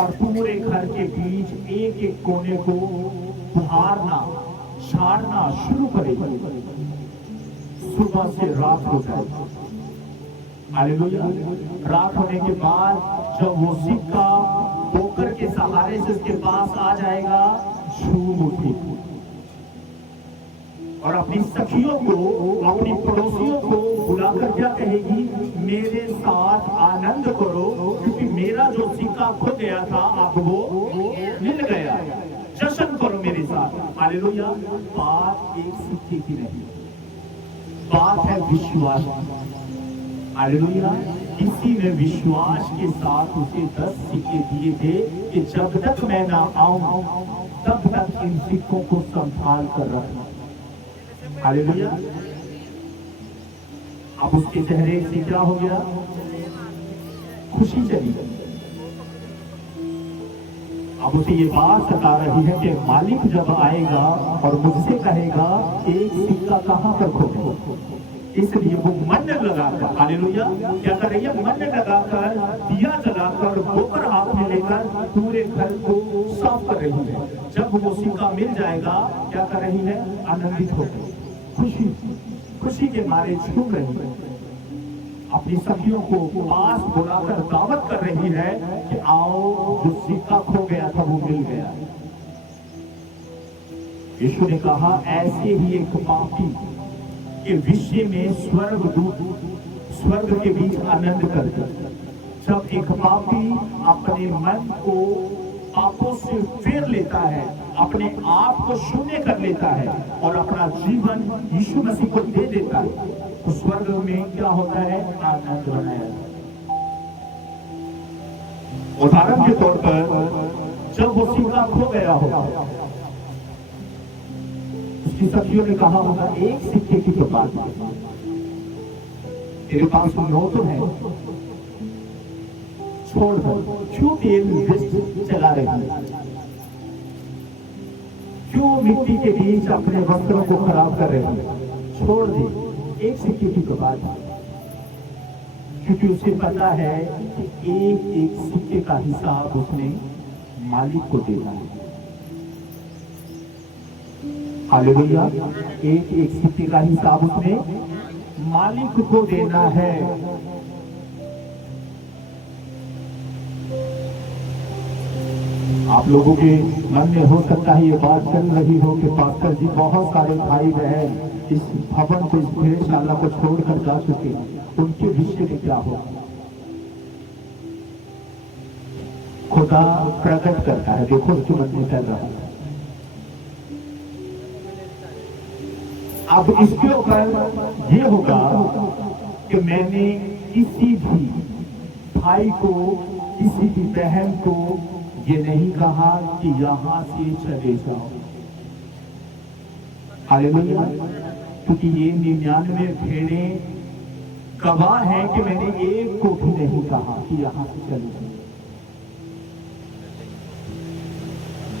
और पूरे घर के बीच एक एक कोने को बुहारना झाड़ना शुरू करेगी, सुबह से रात हो जाए। हालेलुया। रात होने के बाद जब वो सिक्का पोकर के सहारे से उसके पास आ जाएगा, झूम उठेगी और अपनी सखियों को, अपनी पड़ोसियों को बुलाकर क्या कहेगी, मेरे साथ आनंद करो, क्योंकि मेरा जो सिक्का खो गया था अब वो मिल गया। जश्न करो मेरे साथ। हालेलुया। बात एक सिक्के की नहीं, बात है विश्वास। हालेलुया। इसी ने विश्वास के साथ उसे 10 सिक्के दिए थे कि जब तक मैं ना आऊं तब तक इन सिक्कों को संभाल कर रखना। हालेलुया। अब उसके चेहरे से क्या हो गया, खुशी चली गई। अब उसे ये बात सता रही है कि मालिक जब आएगा और मुझसे कहेगा एक सिक्का कहां पर खो गया, इसलिए वो मन लगाकर, हालेलुया, क्या कर रही है, मन लगाकर दिया जलाकर गोबर हाथ में लेकर पूरे घर को साफ कर रही है। जब वो सिक्का मिल जाएगा क्या कर रही है, आनंदित होकर खुशी खुशी के मारे झूम रही है, अपनी सखियों को पास बुलाकर दावत कर रही है कि आओ, जो सिक्का खो गया था वो मिल गया। यीशु ने कहा ऐसे ही एक पापी के विषय में स्वर्ग के बीच आनंद करते। जब एक पापी अपने मन को पापों से फेर लेता है, अपने आप को शून्य कर लेता है और अपना जीवन यीशु मसीह को दे देता है, तो स्वर्ग में क्या होता है, आनंद बनाया। उदाहरण के तौर पर जब वो सिक्का खो गया होगा, उसकी सखियों ने कहा होगा एक सिक्के की तो बात, तेरे पास नोट तो है, छोड़ दो, क्यों तेल वेस्ट चला रही है, क्यों मिट्टी के बीच अपने वस्त्रों को खराब कर रहे हैं, छोड़ दे, एक सिक्के की तो बात है। क्योंकि उसे पता है कि एक एक सिक्के का हिसाब उसने मालिक को देना है। हालेलुया, एक एक सिक्के का हिसाब उसने मालिक को देना है। आप लोगों के मन में हो सकता है ये बात चल रही हो कि पास्टर जी बहुत सारे भाई बहन इस भवन को, इस भेड़शाला को छोड़कर जा चुके हैं, उनके विषय में क्या हो। खुदा प्रकट करता है, देखो उसके मन में चल रहा है। अब इसके ऊपर ये होगा कि मैंने किसी भी भाई को, किसी भी बहन को ये नहीं कहा कि यहां से चले जाओ, हालेलुया, क्योंकि ये 99 भेड़ें गवाह है कि मैंने एक को भी नहीं कहा कि यहां से चले जाओ,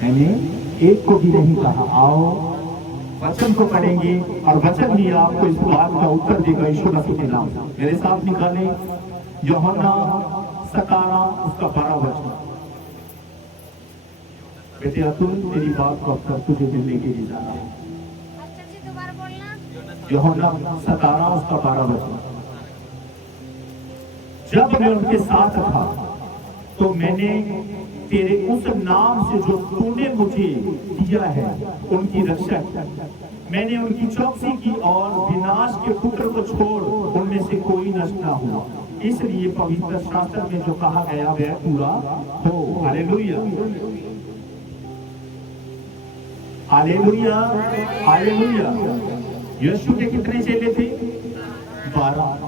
मैंने एक को भी नहीं कहा। आओ वचन को पढ़ेंगे और वचन ही आपको इस बात का उत्तर देगा यीशु मसीह के नाम से। मेरे साथ निकालें यूहन्ना 17 उसका 12 वचन। बेटे अतुल, तेरी बात को अब तुझे मिलने के लिए जाना है। यूहन्ना 17 उसका 12 वचन। जब मैं उनके साथ था तो मैंने तेरे उस नाम से जो तूने मुझे दिया है उनकी रक्षा की, मैंने उनकी चौकसी की और विनाश के पुत्र को छोड़ उनमें से कोई नष्ट ना हुआ, इसलिए पवित्र शास्त्र में जो कहा गया वह पूरा हो। Hallelujah, hallelujah, hallelujah. यीशु के कितने चेले थे? 12।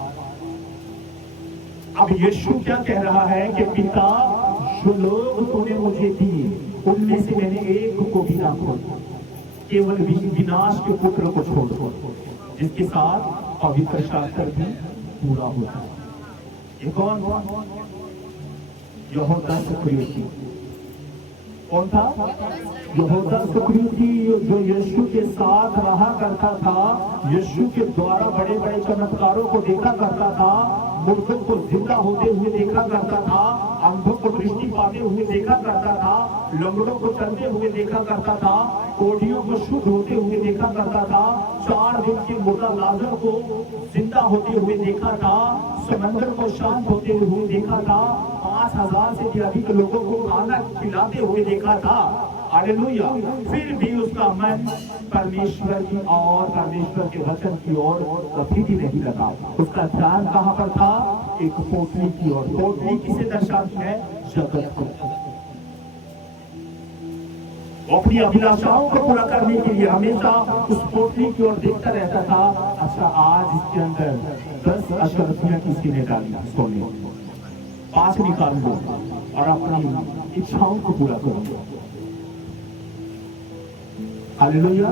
अब यीशु क्या कह रहा है कि पिता, जो लोग तूने मुझे दिए उनमें से मैंने एक को भी ना छोड़ा, केवल विनाश के पुत्र को छोड़, जिसके साथ पवित्र शास्त्र भी पूरा होता है। ये कौन? यहूदा इस्करियोती। कौन था? यहूदा इस्करियोती, जो यीशु के साथ रहा करता था, यीशु के द्वारा बड़े बड़े चमत्कारों को देखा करता था, मुर्दों को जिंदा होते हुए देखा करता था, अंधों को दृष्टि पाते हुए देखा करता था, लंगड़ों को चलते हुए देखा करता था, कोढ़ियों को शुद्ध होते हुए देखा करता था, 4 दिन के मुर्दा लाजर को जिंदा होते हुए देखा था, समंदर को शांत होते हुए देखा था, 5000 से भी अधिक लोगों को खाना खिलाते हुए देखा था। हालेलुया। फिर भी उसका मन परमेश्वर की और परमेश्वर के वचन की ओर कभी भी नहीं लगा। उसका ध्यान कहां पर था? एक पोटली की ओर। पोटली किसे दर्शाती है? जगत को। अपनी अभिलाषाओं को पूरा करने के लिए हमेशा उस पोटली की ओर देखता रहता था। अच्छा, आज इसके अंदर 10 अशरफियां किसी ने डाली सोने, 5 निकाल लो और अपनी इच्छाओं को पूरा करो। हालेलुया।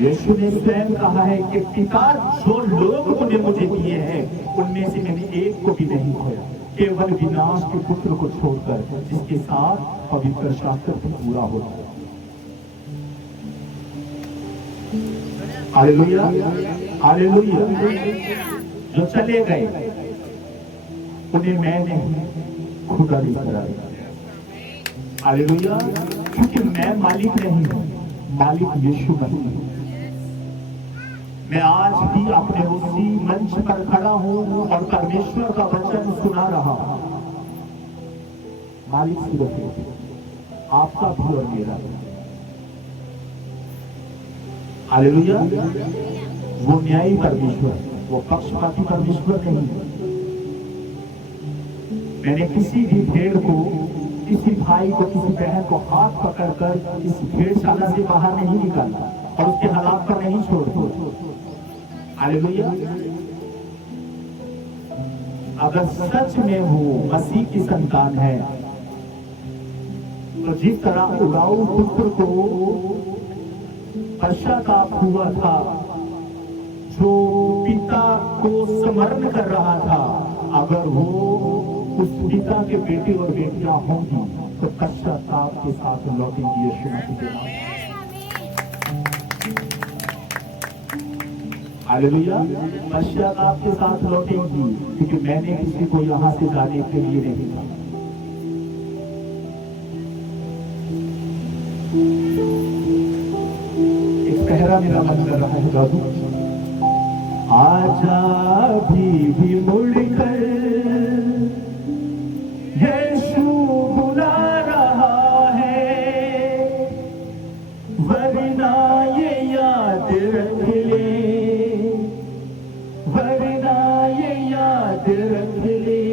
यीशु ने स्वयं कहा है कि पिता, जो लोग तूने मुझे दिए हैं उनमें से मैंने एक को भी नहीं खोया, केवल विनाश के पुत्र को छोड़कर, जिसके साथ पवित्र शास्त्र भी पूरा होता है। Hallelujah, hallelujah. जो चले गए उन्हें मैं नहीं, खुदा ने कराया। हालेलुया। क्योंकि मैं मालिक नहीं हूं, मालिक यीशु मसीह है। मैं आज भी अपने उसी मंच पर खड़ा हूं और परमेश्वर का वचन सुना रहा हूं। मालिक सिर्फ आपका भी और मेरा। हालेलुया। वो न्यायी परमेश्वर, वो पक्षपाती परमेश्वर नहीं। मैंने किसी भी भेड़ को, किसी भाई को, किसी बहन को हाथ पकड़कर इस भेड़शाला से बाहर नहीं निकाला और उसके हालात पर नहीं छोड़ दिया। हालेलुया। अगर सच में वो मसीह की संतान है तो जिस तरह उड़ाऊ पुत्र को पश्चाताप हुआ था, जो पिता को स्मरण कर रहा था, अगर वो उस पिता के बेटे और बेटियां होंगी तो पश्चाताप के साथ लौटेंगी यीशु मसीह के नाम। हालेलुया। पश्चाताप के साथ लौटेंगी, क्योंकि मैंने किसी को यहां से जाने के लिए नहीं कहा। एक पहरा मेरा मन कर रहा है, बाबू आजा भी मुड़कर, यीशु बुला रहा है, वरना ये याद रख ले, वरना ये याद रख ले,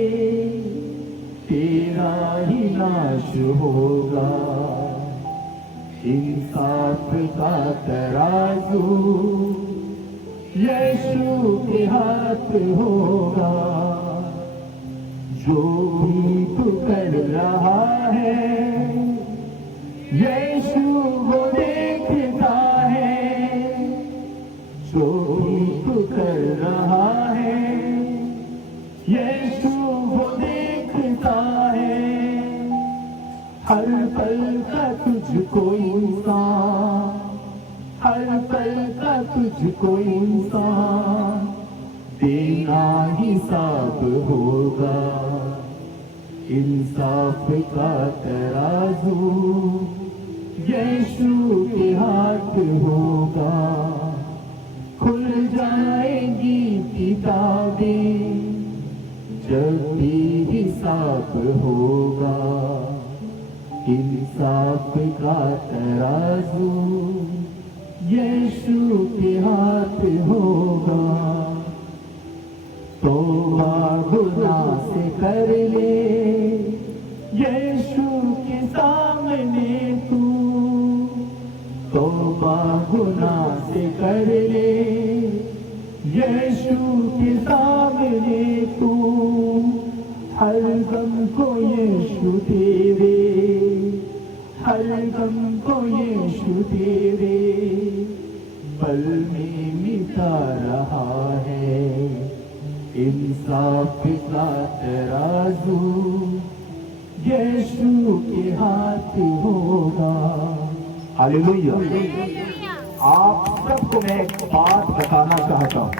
तेरा ही नाश होगा। इंसाफ का तराजू यीशु के हाथ होगा। जो भी तू कर रहा है, यीशु वो देखता है। जो भी तू कर रहा है, यीशु वो देखता है। हर पल का तुझको इंसान, हर पल का तुझको इंसान देना हिसाब होगा। इंसाफ का तराजू यीशु के हाथ होगा। खुल जाएगी किताबें जब भी हिसाब होगा। इंसाफ का तराजू यीशु के हाथ होगा। तौबा गुनाह से कर ले यीशु के सामने तू, तौबा गुनाह से कर ले यीशु के सामने तू। हर गम को यीशु तेरे, हर गम को यीशु तेरे पल में मिटा रहा है। इंसाफ का तराजू यीशु के हाथ होगा। हालेलुया। आप सबको मैं एक बात बताना चाहता हूं।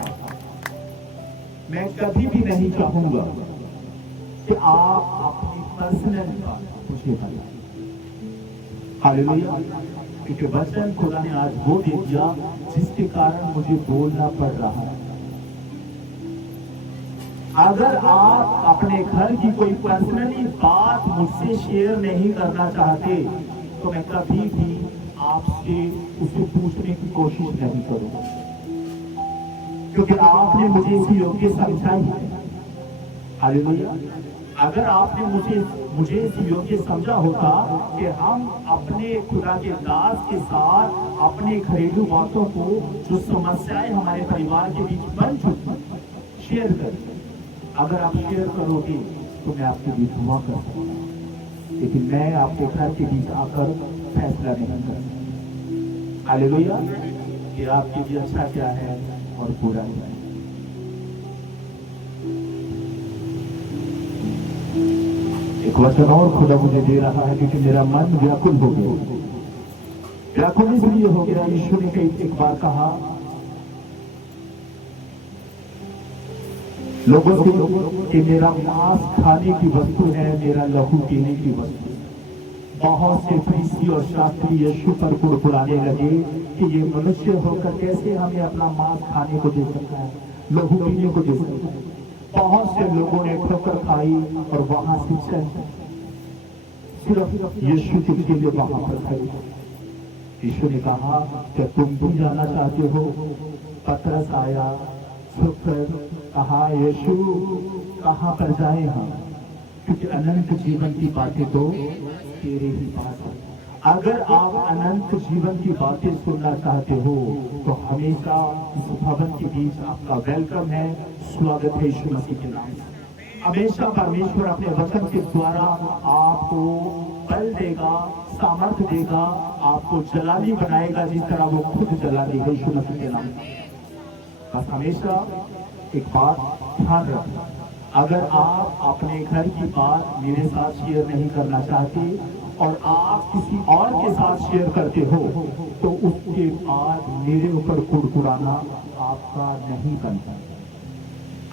मैं कभी भी नहीं चाहूंगा कि आप अपनी पर्सनल बात मुझे बताएं। हालेलुया। क्योंकि वचन खुदा ने आज वो दे दिया जिसके कारण मुझे बोलना पड़ रहा है। अगर आप अपने घर की कोई पर्सनली बात मुझसे शेयर नहीं करना चाहते तो मैं कभी भी आपसे उसे पूछने की कोशिश नहीं करूंगा, क्योंकि आपने मुझे इस योग्य समझा ही है। हालेलुया। अगर आपने मुझे इस योग्य समझा होता कि हम अपने खुदा के दास के साथ अपने घरेलू बातों को, जो समस्याएं हमारे परिवार के बीच बन चुकी, शेयर करें। अगर आप शेयर करोगे तो मैं आपके बीच हुआ कर सकता हूं, लेकिन मैं आपके घर के बीच आकर फैसला नहीं करता। हालेलुया। कि आपके लिए अच्छा क्या है और बुरा क्या है। एक वचन और खुदा मुझे दे रहा है क्योंकि मेरा मन व्याकुल हो गया। व्याकुल इसलिए हो गया, यीशु ने एक बार कहा लोगों से कि मेरा मांस खाने की वस्तु है, मेरा लहू पीने की वस्तु। बहुत से फरीसी और शास्त्री यीशु पर कुड़कुड़ाने लगे कि ये मनुष्य होकर कैसे हमें अपना मांस खाने को दे सकता है, लहू पीने को दे सकता है। बहुत से लोगों ने ठोकर खाई और वहां से सिर्फ यीशु के लिए वहां पर खड़े। यीशु ने कहा क्या तुम भी जाना चाहते हो? पतरस आया, छुपकर कहा यीशु कहां पर जाए हम, क्योंकि अनंत जीवन की बातें तो तेरे ही पास है। अगर आप अनंत जीवन की बातें सुनना चाहते हो तो हमेशा इस भवन के बीच आपका वेलकम है, स्वागत है यीशु मसीह के नाम से। हमेशा परमेश्वर अपने वचन के द्वारा आपको बल देगा, सामर्थ्य देगा, आपको जलाली बनाएगा जिस तरह वो खुद जलाली है यीशु मसीह के नाम से। बस हमेशा एक बात ध्यान रखें, अगर आप अपने घर की बात मेरे साथ शेयर नहीं करना चाहते और आप किसी और के साथ शेयर करते हो तो उसके बाद मेरे ऊपर कुड़कुड़ाना आपका नहीं बनता।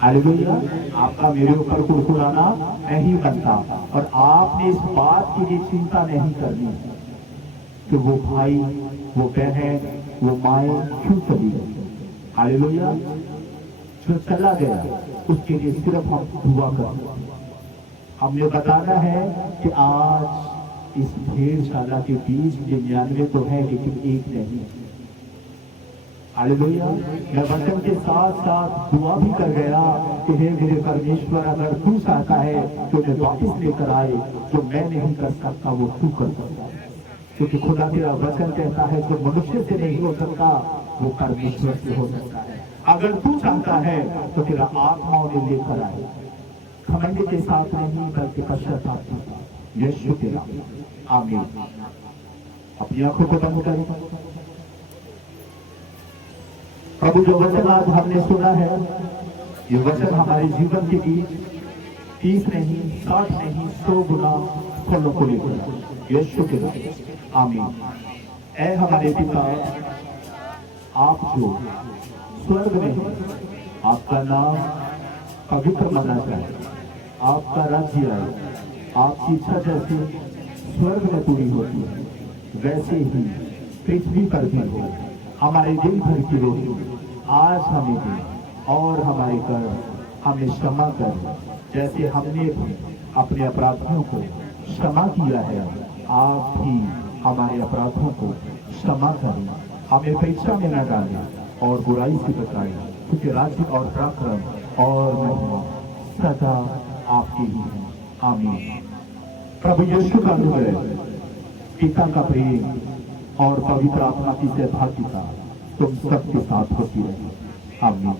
हालेलुया, आपका मेरे ऊपर कुड़कुड़ाना नहीं बनता। और आपने इस बात की भी चिंता नहीं करनी कि वो भाई, वो बहन, वो माए क्यों चली गई। हालेलुया, जो चला गया उसके लिए सिर्फ हम दुआ करें। हमने बताना है कि आज इस भेड़शाला के बीच 99 तो है लेकिन एक नहीं। हालेलुया, मैं वचन के साथ साथ दुआ भी कर गया कि हे मेरे परमेश्वर, अगर तू चाहता है तो मैं वापस लेकर आए, जो मैं नहीं कर सकता वो तू कर सकता है। क्योंकि खुदा तेरा वचन कहता है जो मनुष्य से नहीं हो सकता वो परमेश्वर से हो सकता है। अगर तू चाहता है तो तेरा आत्माओं ने लेकर आए, घमंड के साथ नहीं बल्कि पश्चाताप के साथ। यीशु तेरा आमीन। अपनी आंखों को बंद करें। प्रभु जो वचन आज हमने सुना है, ये वचन हमारे जीवन के बीच 30 नहीं, 60 नहीं, 100 गुना फलों को लेकर। यीशु तेरा आमीन। ऐ हमारे पिता, आप जो स्वर्ग में है, आपका नाम पवित्र माना जाए, आपका राज्य आए, आपकी इच्छा जैसे स्वर्ग में पूरी होती है वैसे ही पृथ्वी पर भी हो। हमारे दिन भर की रोटी आज हमें दे और हमारे कर हमें क्षमा कर, जैसे हमने भी अपने अपराधियों को क्षमा किया है, आप भी हमारे अपराधों को क्षमा करें। हमें परीक्षा में न डालें और बुराई से बचाएं, क्योंकि राज्य और पराक्रम और महिमा सदा आपके ही है। आमीन। प्रभु यीशु का अनुग्रह, पिता का प्रेम और पवित्र आत्मा की सहभागिता तुम सबके साथ होती रहे। आमीन।